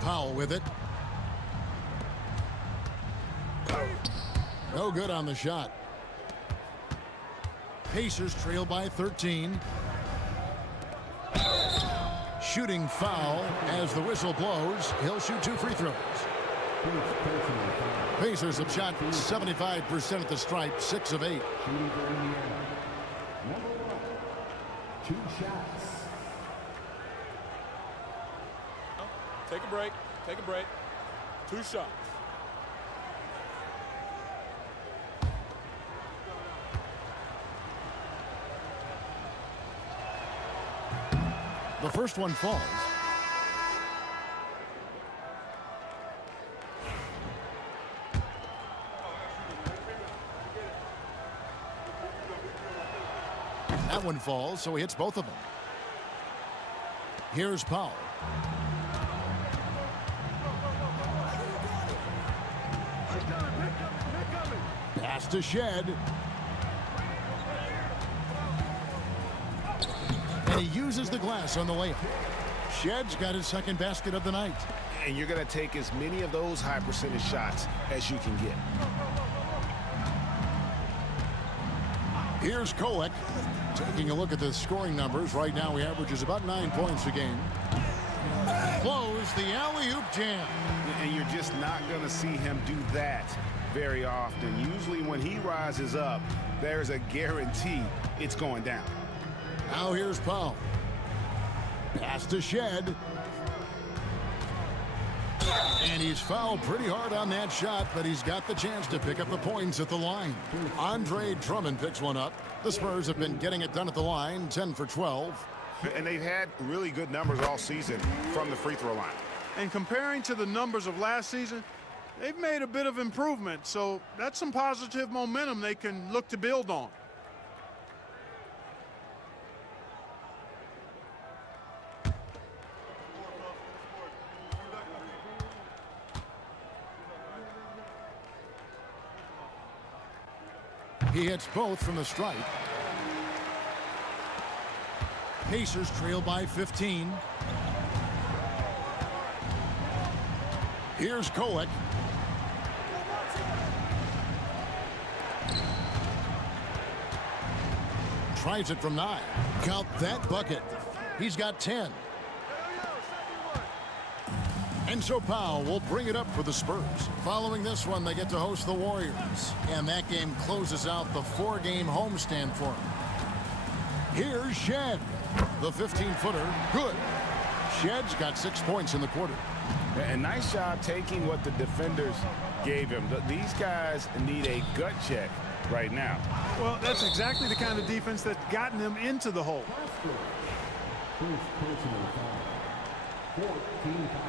Powell with it. No good on the shot. Pacers trail by 13. Shooting foul as the whistle blows. He'll shoot 2 free throws. Pacers have shot 75% at the stripe, 6 of 8. Two shots. Take a break. Take a break. 2 shots. The first one falls. That one falls, so he hits both of them. Here's Powell. Pass to Shed. And he uses the glass on the layup. Shed's got his second basket of the night. And you're going to take as many of those high percentage shots as you can get. Here's Kolek. Taking a look at the scoring numbers. Right now he averages about 9 points a game. Close the alley-oop jam. And you're just not going to see him do that very often. Usually when he rises up, there's a guarantee it's going down. Now here's Powell. Pass to Shed. And he's fouled pretty hard on that shot, but he's got the chance to pick up the points at the line. Andre Drummond picks one up. The Spurs have been getting it done at the line, 10 for 12. And they've had really good numbers all season from the free throw line. And comparing to the numbers of last season, they've made a bit of improvement. So that's some positive momentum they can look to build on. He hits both from the stripe. Pacers trail by 15. Here's Kolek. Tries it from 9. Count that bucket. He's got 10. And so Powell will bring it up for the Spurs. Following this one, they get to host the Warriors. And that game closes out the 4-game homestand for them. Here's Shed. The 15-footer. Good. Shed's got 6 points in the quarter. And nice job taking what the defenders gave him. These guys need a gut check right now. Well, that's exactly the kind of defense that's gotten them into the hole. First personal foul. 14 foul.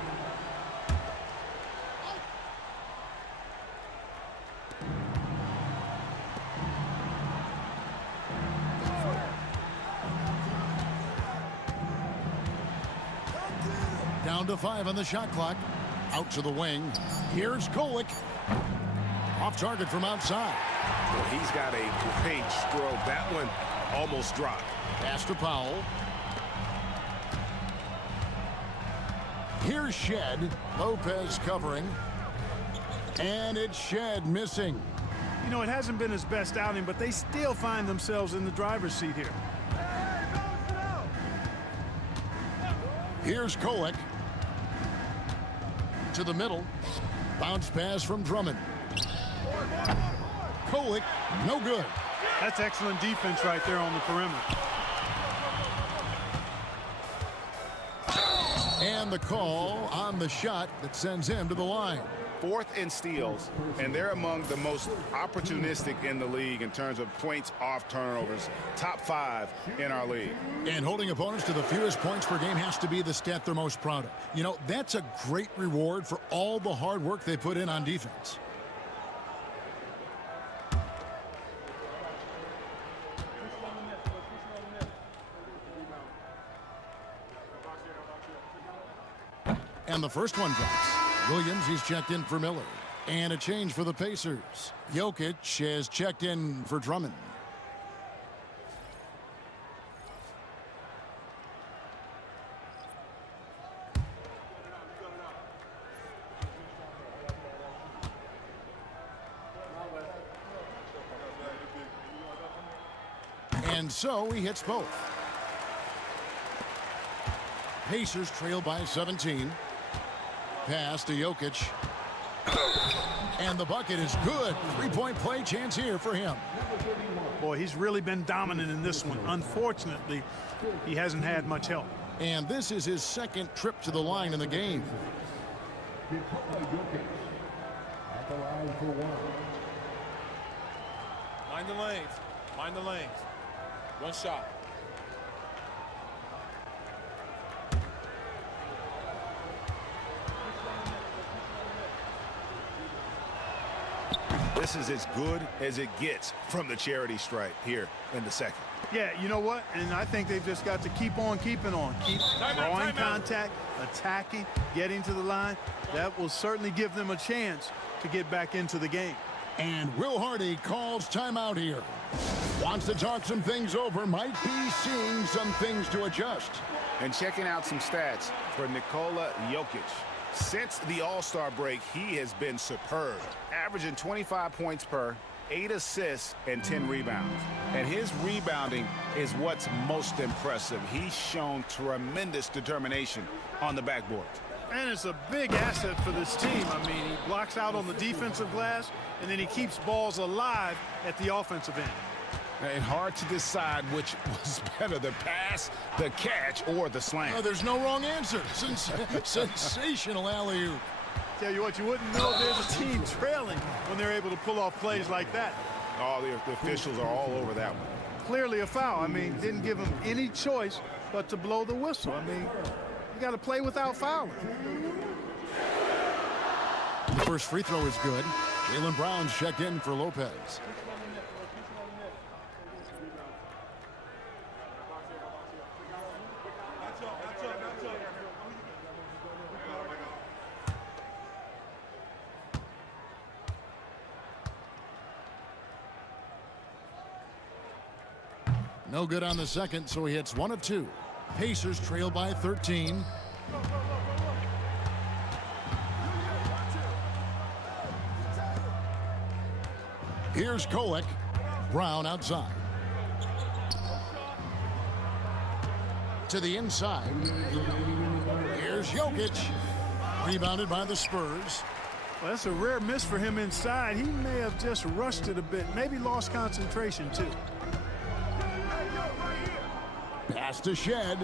Down to 5 on the shot clock. Out to the wing. Here's Kolek. Off target from outside. Well, he's got a great stroke. That one almost dropped. Pass to Powell. Here's Shed. Lopez covering. And it's Shed missing. You know, it hasn't been his best outing, but they still find themselves in the driver's seat here. Here's Kolek. To the middle. Bounce pass from Drummond. Kolek, no good. That's excellent defense right there on the perimeter. And the call on the shot that sends him to the line. 4th in steals, and they're among the most opportunistic in the league in terms of points off turnovers. Top 5 in our league. And holding opponents to the fewest points per game has to be the stat they're most proud of. You know, that's a great reward for all the hard work they put in on defense. And the first one drops. Williams, he's checked in for Miller. And a change for the Pacers. Jokic has checked in for Drummond. And so he hits both. Pacers trail by 17. Pass to Jokic. And the bucket is good. Three-point play chance here for him. Boy, he's really been dominant in this one. Unfortunately, he hasn't had much help. And this is his second trip to the line in the game. Nikola Jokic at the line for one. Mind the lanes. Mind the lanes. One shot. This is as good as it gets from the charity stripe here in the second. Yeah, you know what? And I think they've just got to keep on keeping on. Keep drawing contact, attacking, getting to the line. That will certainly give them a chance to get back into the game. And Will Hardy calls timeout here. Wants to talk some things over. Might be seeing some things to adjust. And checking out some stats for Nikola Jokic. Since the All-Star break, he has been superb, averaging 25 points per, 8 assists, and 10 rebounds. And his rebounding is what's most impressive. He's shown tremendous determination on the backboard. And it's a big asset for this team. I mean, he blocks out on the defensive glass, and then he keeps balls alive at the offensive end. And hard to decide which was better, the pass, the catch, or the slam. Oh, there's no wrong answer. Sensational alley-oop. Tell you what, you wouldn't know there's a team trailing when they're able to pull off plays like that. Oh, the officials are all over that one. Clearly a foul. I mean, didn't give him any choice but to blow the whistle. I mean, you got to play without fouling. The first free throw is good. Jaylen Brown's checked in for Lopez. No good on the second, so he hits 1 of 2. Pacers trail by 13. Here's Kolek. Brown outside. To the inside. Here's Jokic. Rebounded by the Spurs. Well, that's a rare miss for him inside. He may have just rushed it a bit. Maybe lost concentration, too. Pass to Shed.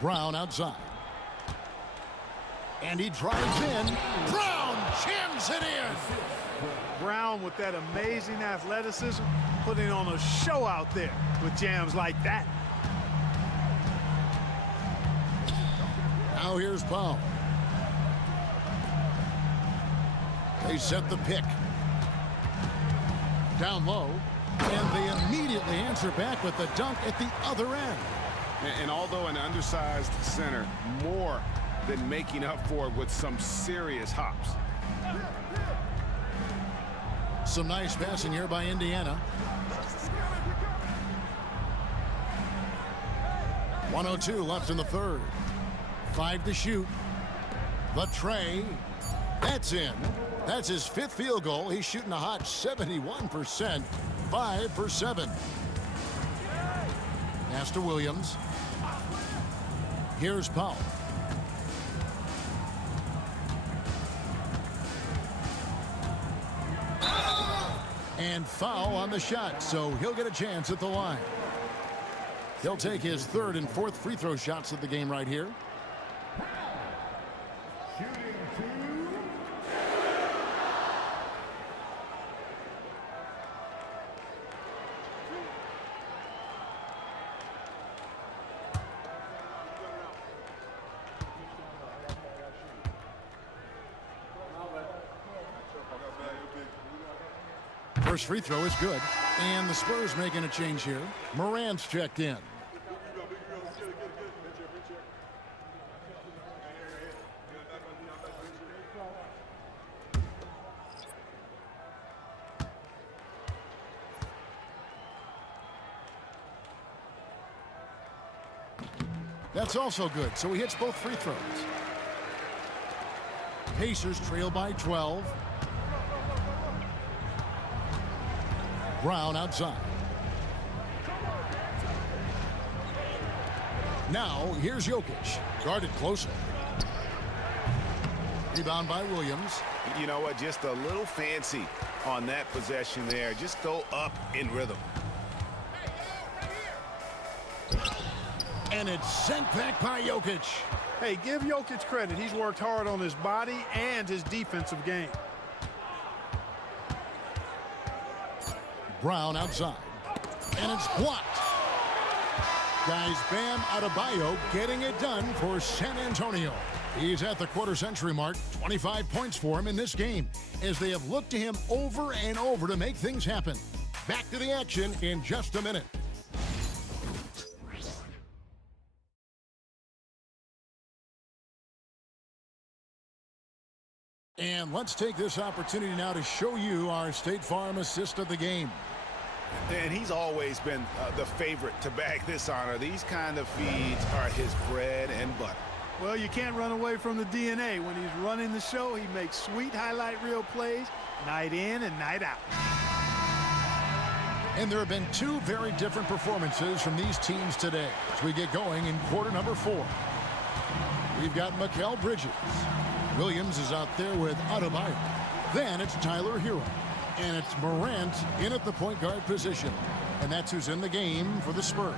Brown outside. And he drives in. Brown jams it in. Brown with that amazing athleticism, putting on a show out there with jams like that. Now here's Powell. They set the pick. Down low. And they immediately answer back with the dunk at the other end. And although an undersized center, more than making up for it with some serious hops. Some nice passing here by Indiana. 1:02 left in the third. 5 to shoot. The tray. That's in. That's his 5th field goal. He's shooting a hot 71%. 5 for 7. Pass to Williams. Here's Powell. And foul on the shot, so he'll get a chance at the line. He'll take his 3rd and 4th free throw shots of the game right here. Shooting 2. First free throw is good. And the Spurs making a change here. Morant's checked in. That's also good, so he hits both free throws. Pacers trail by 12. Brown outside. Now, here's Jokic. Guarded closer. Rebound by Williams. You know what? Just a little fancy on that possession there. Just go up in rhythm. And it's sent back by Jokic. Hey, give Jokic credit. He's worked hard on his body and his defensive game. Brown outside. And it's blocked. Guys, Bam Adebayo getting it done for San Antonio. He's at the quarter-century mark. 25 points for him in this game as they have looked to him over and over to make things happen. Back to the action in just a minute. And let's take this opportunity now to show you our State Farm assist of the game. And he's always been the favorite to bag this honor. These kind of feeds are his bread and butter. Well, you can't run away from the DNA. When he's running the show, he makes sweet highlight reel plays night in and night out. And there have been two very different performances from these teams today as we get going in quarter number 4. We've got Mikal Bridges. Williams is out there with Adebayo. Then it's Tyler Hero. And it's Morant in at the point guard position. And that's who's in the game for the Spurs.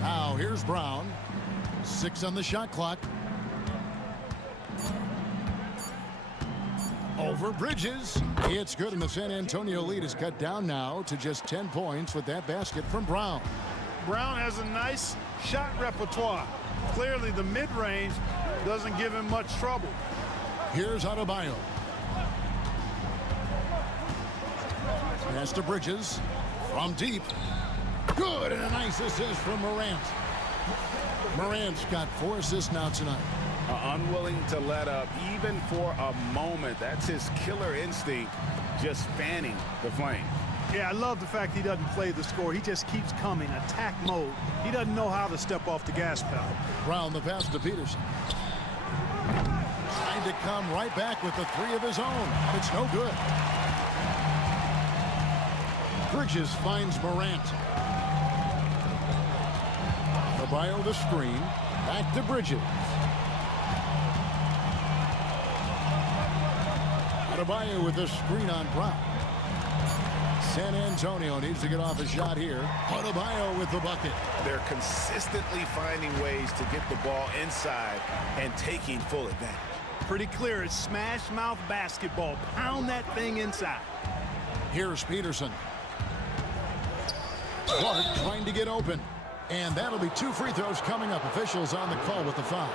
Now here's Brown. 6 on the shot clock. Over Bridges. It's good, and the San Antonio lead is cut down now to just 10 points with that basket from Brown. Brown has a nice shot repertoire. Clearly the mid-range doesn't give him much trouble. Here's Adebayo. Pass to Bridges from deep. Good, and a nice assist from Morant. Morant's got 4 assists now tonight. Unwilling to let up even for a moment. That's his killer instinct, just fanning the flame. Yeah, I love the fact he doesn't play the score. He just keeps coming, attack mode. He doesn't know how to step off the gas pedal. Brown the pass to Peterson. Trying to come right back with the 3 of his own. It's no good. Bridges finds Morant. Adebayo the screen. Back to Bridges. Adebayo with the screen on Brown. San Antonio needs to get off a shot here. Adebayo with the bucket. They're consistently finding ways to get the ball inside and taking full advantage. Pretty clear. It's smash mouth basketball. Pound that thing inside. Here's Peterson. Clark trying to get open. And that'll be 2 free throws coming up. Officials on the call with the foul.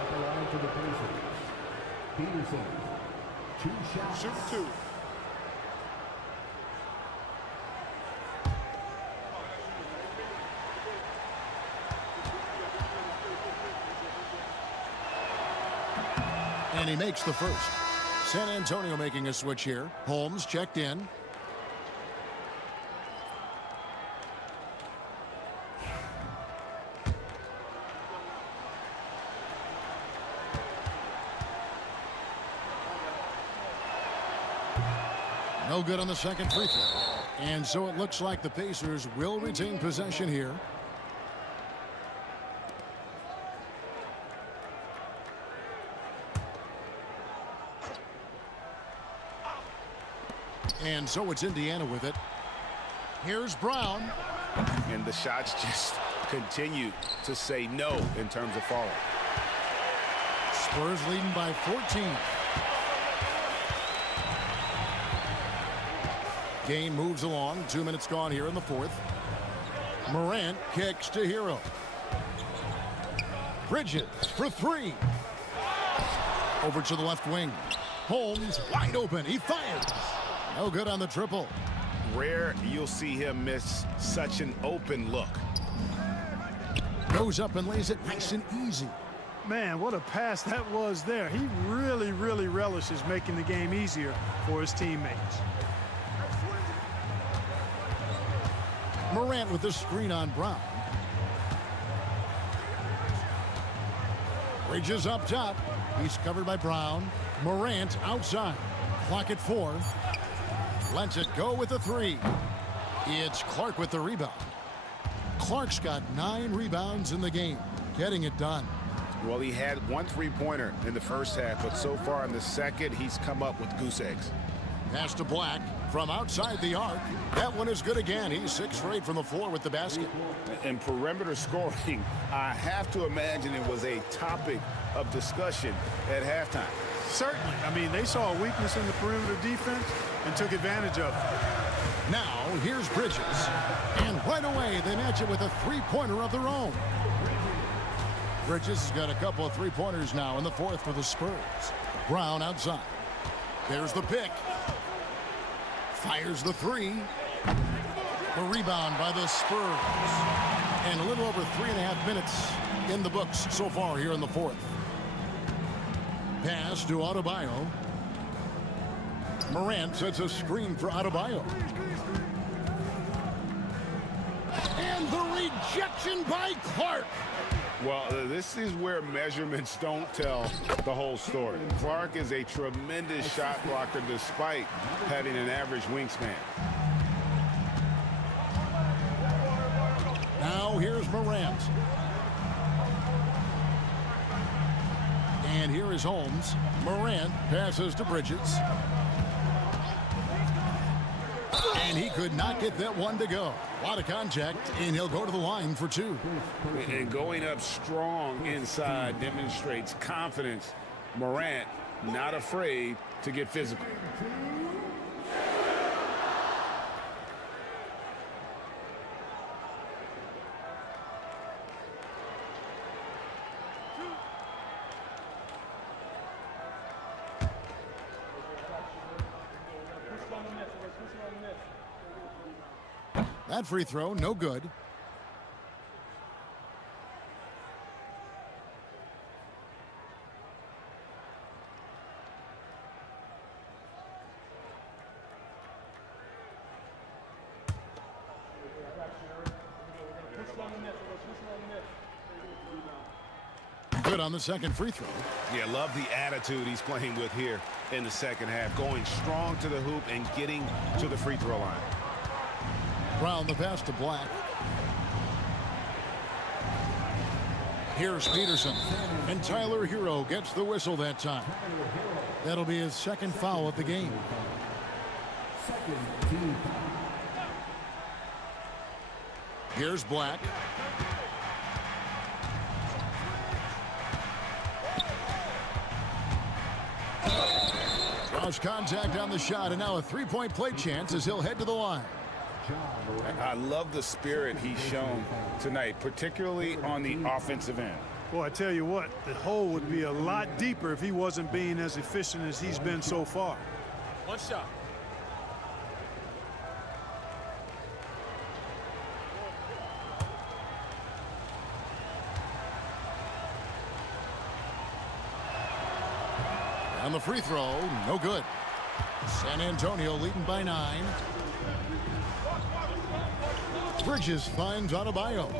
At the line for the Pacers, Peterson, 2 shots. Shoot 2. And he makes the first. San Antonio making a switch here. Holmes checked in. No good on the second free throw. And so it looks like the Pacers will retain possession here. And so it's Indiana with it. Here's Brown. And the shots just continue to say no in terms of falling. Spurs leading by 14. Game moves along. 2 minutes gone here in the 4th. Morant kicks to Hero. Bridges for 3. Over to the left wing. Holmes wide open. He fires. No good on the triple. Rare you'll see him miss such an open look. Goes up and lays it nice and easy. Man, what a pass that was there. He really, really relishes making the game easier for his teammates. Morant with the screen on Brown. Bridges up top. He's covered by Brown. Morant outside. Clock at 4. Lets it go with the 3. It's Clark with the rebound. Clark's got 9 rebounds in the game, getting it done. Well, he had 1 3-pointer in the first half, but so far in the second, he's come up with goose eggs. Pass to Black from outside the arc. That one is good again. He's 6 for 8 from the floor with the basket. And perimeter scoring, I have to imagine it was a topic of discussion at halftime. Certainly. I mean, they saw a weakness in the perimeter defense and took advantage of it. Now, here's Bridges. And right away, they match it with a 3-pointer of their own. Bridges has got a couple of 3-pointers now in the 4th for the Spurs. Brown outside. There's the pick. Fires the 3. The rebound by the Spurs. And a little over 3.5 minutes in the books so far here in the 4th. Pass to Adebayo. Morant sets a screen for Adebayo. And the rejection by Clark. Well, this is where measurements don't tell the whole story. Clark is a tremendous shot blocker despite having an average wingspan. Now here's Morant. And here is Holmes. Morant passes to Bridges. And he could not get that one to go. A lot of contact, and he'll go to the line for 2. And going up strong inside demonstrates confidence. Morant not afraid to get physical. That free throw, no good. Good on the second free throw. Yeah, love the attitude he's playing with here in the second half. Going strong to the hoop and getting to the free throw line. Brown the pass to Black. Here's Peterson. And Tyler Hero gets the whistle that time. That'll be his second foul of the game. Here's Black. Draws contact on the shot, and now a 3-point play chance as he'll head to the line. I love the spirit he's shown tonight, particularly on the offensive end. Boy, I tell you what, the hole would be a lot deeper if he wasn't being as efficient as he's been so far. 1 shot. On the free throw, no good. San Antonio leading by 9. Bridges finds Adebayo.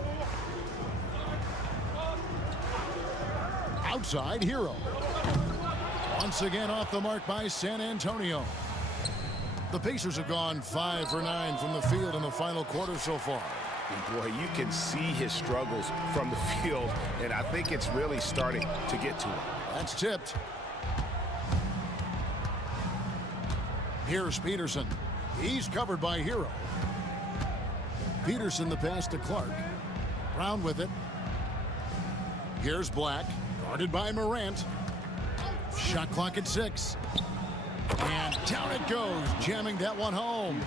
Outside, Hero. Once again off the mark by San Antonio. The Pacers have gone 5 for 9 from the field in the final quarter so far. And boy, you can see his struggles from the field, and I think it's really starting to get to him. That's tipped. Here's Peterson. He's covered by Hero. Peterson the pass to Clark. Brown with it. Here's Black. Guarded by Morant. Shot clock at 6. And down it goes, jamming that one home.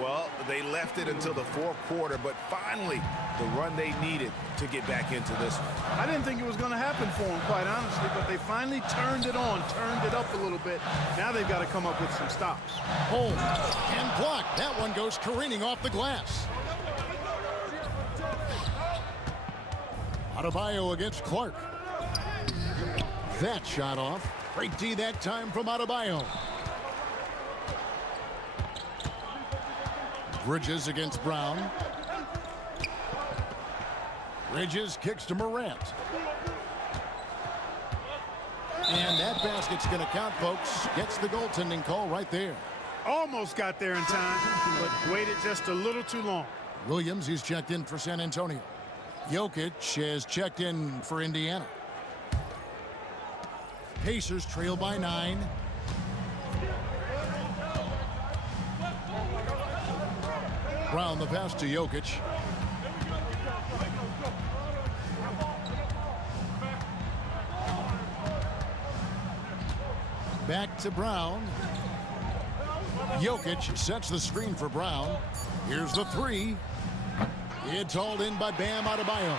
Well, they left it until the 4th quarter, but finally the run they needed to get back into this one. I didn't think it was going to happen for them, quite honestly, but they finally turned it on, turned it up a little bit. Now they've got to come up with some stops. Holmes and blocked. That one goes careening off the glass. Adebayo against Clark. That shot off. Great D that time from Adebayo. Bridges against Brown. Bridges kicks to Morant. And that basket's going to count, folks. Gets the goaltending call right there. Almost got there in time, but waited just a little too long. Williams, he's checked in for San Antonio. Jokic has checked in for Indiana. Pacers trail by 9. Brown the pass to Jokic. Back to Brown. Jokic sets the screen for Brown. Here's the 3. It's hauled in by Bam Adebayo.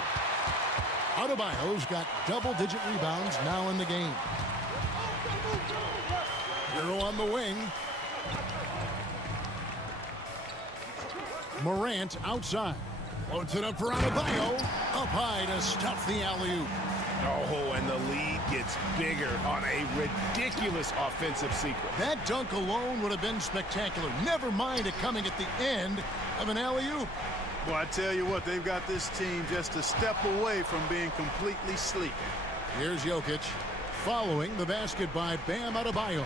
Adebayo's got double-digit rebounds now in the game. Hero on the wing. Morant outside. Loads it up for Adebayo. Up high to stuff the alley-oop. Oh, and the lead gets bigger on a ridiculous offensive sequence. That dunk alone would have been spectacular. Never mind it coming at the end of an alley-oop. Well, I tell you what, they've got this team just a step away from being completely sleeping. Here's Jokic following the basket by Bam Adebayo.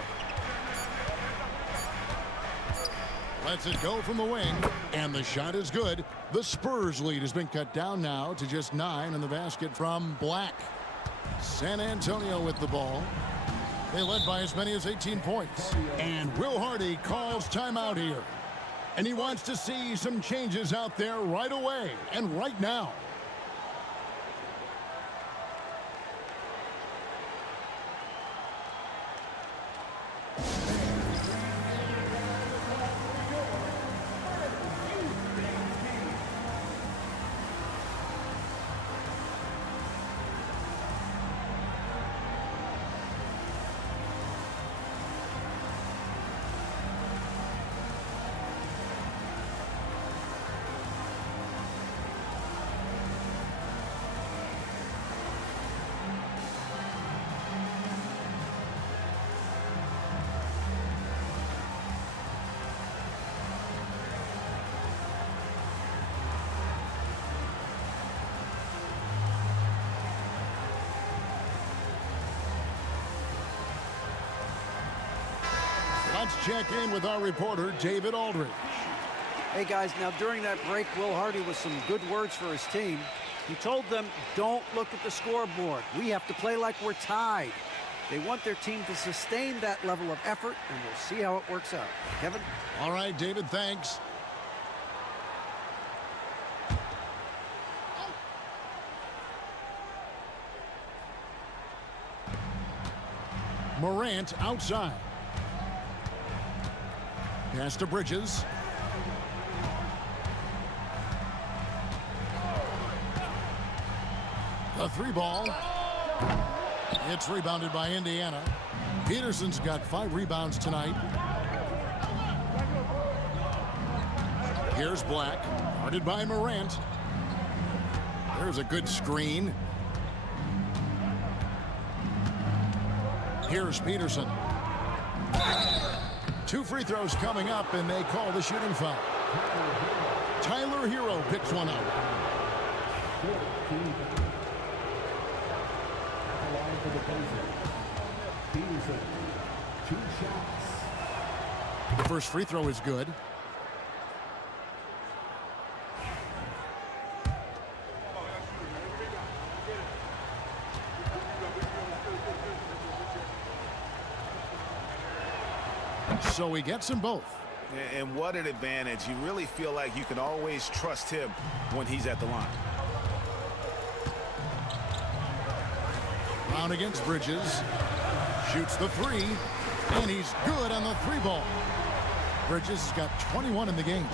Lets it go from the wing, and the shot is good. The Spurs lead has been cut down now to just 9 in the basket from Black. San Antonio with the ball. They led by as many as 18 points. And Will Hardy calls timeout here. And he wants to see some changes out there right away and right now. Let's check in with our reporter, David Aldridge. Hey, guys, now during that break, Will Hardy with some good words for his team. He told them, don't look at the scoreboard. We have to play like we're tied. They want their team to sustain that level of effort, and we'll see how it works out. Kevin? All right, David, thanks. Morant outside. Pass to Bridges. The 3 ball. It's rebounded by Indiana. Peterson's got 5 rebounds tonight. Here's Black, guarded by Morant. There's a good screen. Here's Peterson. 2 free throws coming up, and they call the shooting foul. Tyler Hero picks one up. Peterson, 2 shots. The first free throw is good. So he gets them both. And what an advantage. You really feel like you can always trust him when he's at the line. Brown against Bridges. Shoots the 3. And he's good on the 3 ball. Bridges has got 21 in the game.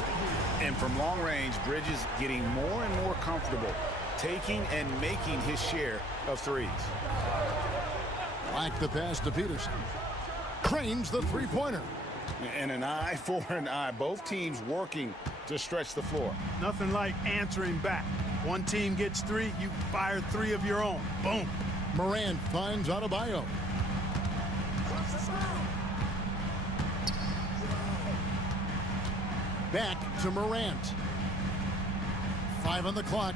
And from long range, Bridges getting more and more comfortable taking and making his share of threes. Like the pass to Peterson. Cranes the 3-pointer. And an eye for an eye. Both teams working to stretch the floor. Nothing like answering back. One team gets 3, you fire 3 of your own. Boom. Morant finds Adebayo. Back to Morant. 5 on the clock.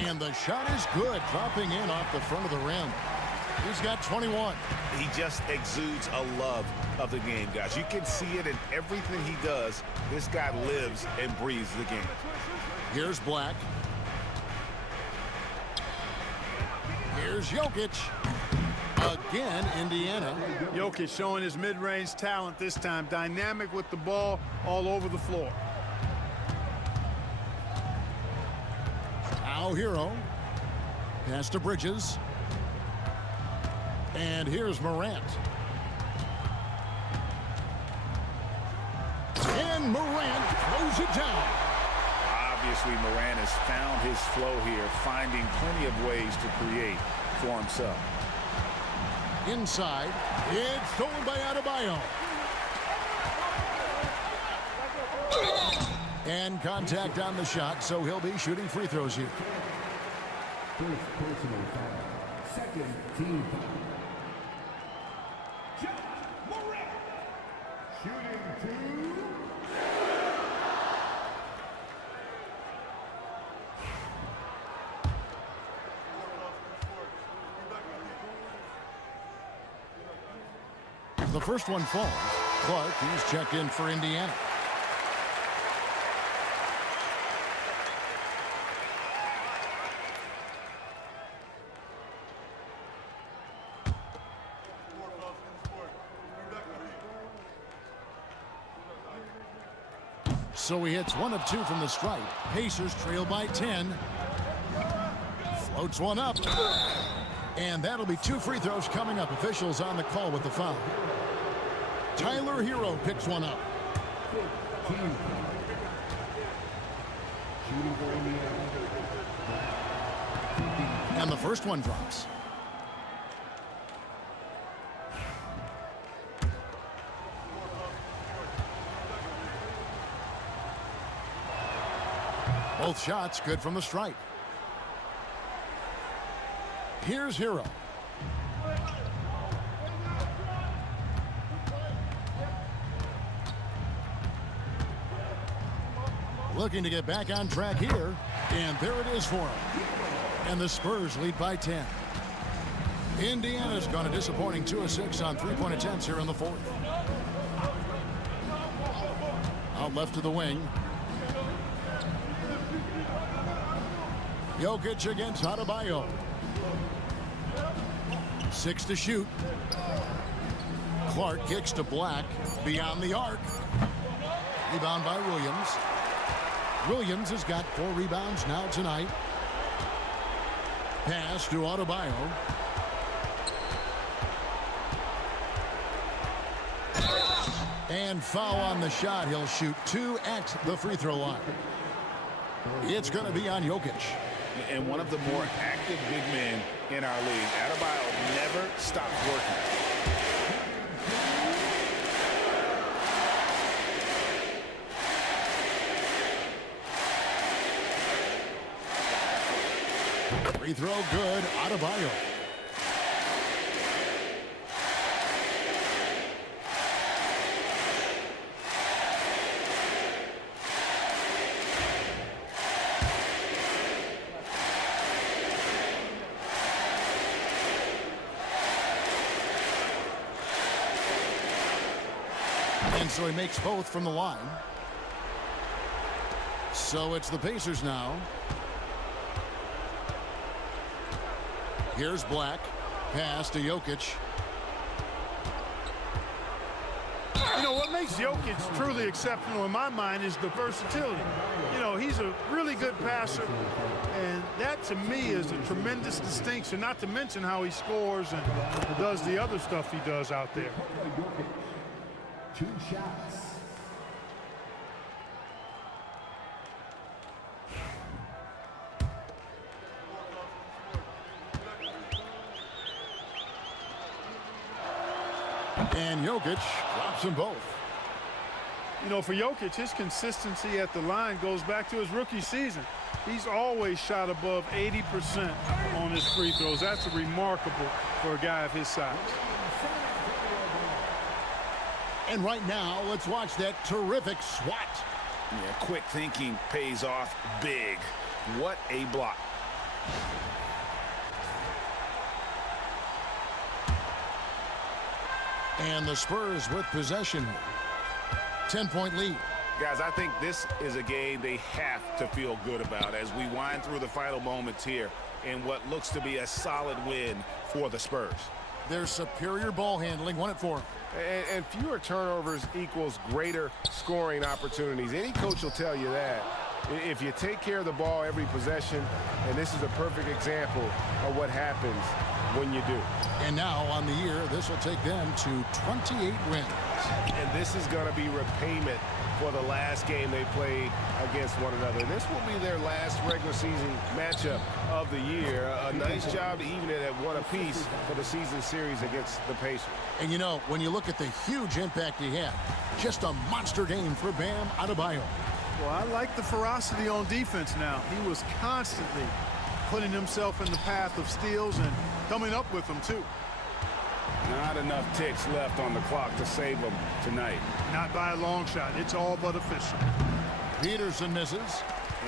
And the shot is good, dropping in off the front of the rim. He's got 21. He just exudes a love of the game, guys. You can see it in everything he does. This guy lives and breathes the game. Here's Black. Here's Jokic. Again, Indiana. Jokic showing his mid-range talent this time. Dynamic with the ball all over the floor. Now Hero. Pass to Bridges. And here's Morant. And Morant throws it down. Obviously, Morant has found his flow here, finding plenty of ways to create for himself. Inside, it's stolen by Adebayo. And contact on the shot, so he'll be shooting free throws here. First personal foul. Second team foul. Shooting two. The first one falls. Clark, he's checked in for Indiana. So he hits 1 of 2 from the stripe. Pacers trail by 10. Floats one up. And that'll be 2 free throws coming up. Officials on the call with the foul. Tyler Hero picks one up. And the first one drops. Both shots good from the stripe. Here's Hero. Looking to get back on track here. And there it is for him. And the Spurs lead by 10. Indiana's gone a disappointing 2 of 6 on three-point attempts here in the fourth. Out left to the wing. Jokic against Adebayo. 6 to shoot. Clark kicks to Black. Beyond the arc. Rebound by Williams. Williams has got 4 rebounds now tonight. Pass to Adebayo. And foul on the shot. He'll shoot 2 at the free throw line. It's going to be on Jokic. And one of the more active big men in our league. Adebayo never stops working. Free throw good. Adebayo. And so he makes both from the line. So it's the Pacers now. Here's Black. Pass to Jokic. You know, what makes Jokic truly exceptional in my mind is the versatility. You know, he's a really good passer, and that to me is a tremendous distinction, not to mention how he scores and does the other stuff he does out there. 2 shots. And Jokic drops them both. You know, for Jokic, his consistency at the line goes back to his rookie season. He's always shot above 80% on his free throws. That's remarkable for a guy of his size. And right now, let's watch that terrific swat. Yeah, quick thinking pays off big. What a block. And the Spurs with possession. 10-point lead. Guys, I think this is a game they have to feel good about as we wind through the final moments here in what looks to be a solid win for the Spurs. Their superior ball handling won it for them. And fewer turnovers equals greater scoring opportunities. Any coach will tell you that. If you take care of the ball every possession, and this is a perfect example of what happens when you do. And now on the year, this will take them to 28 wins. And this is going to be repayment for the last game they played against one another. This will be their last regular season matchup of the year. A nice job to even it at one apiece for the season series against the Pacers. And you know, when you look at the huge impact he had, just a monster game for Bam Adebayo. Well, I like the ferocity on defense now. He was constantly putting himself in the path of steals and coming up with them, too. Not enough ticks left on the clock to save them tonight. Not by a long shot. It's all but official. Peterson misses.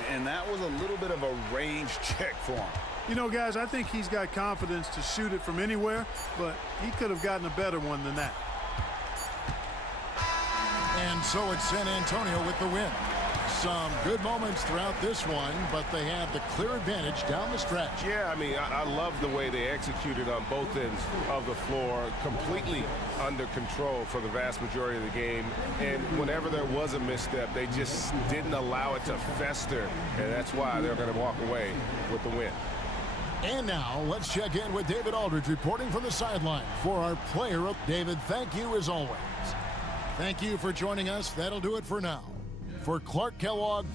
And that was a little bit of a range check for him. You know, guys, I think he's got confidence to shoot it from anywhere, but he could have gotten a better one than that. And so it's San Antonio with the win. Some good moments throughout this one, but they had the clear advantage down the stretch. Yeah, I mean, I love the way they executed on both ends of the floor, completely under control for the vast majority of the game. And whenever there was a misstep, they just didn't allow it to fester, and that's why they're going to walk away with the win. And now let's check in with David Aldridge reporting from the sideline for our player of David. Thank you as always. Thank you for joining us. That'll do it for now. For Clark Kellogg.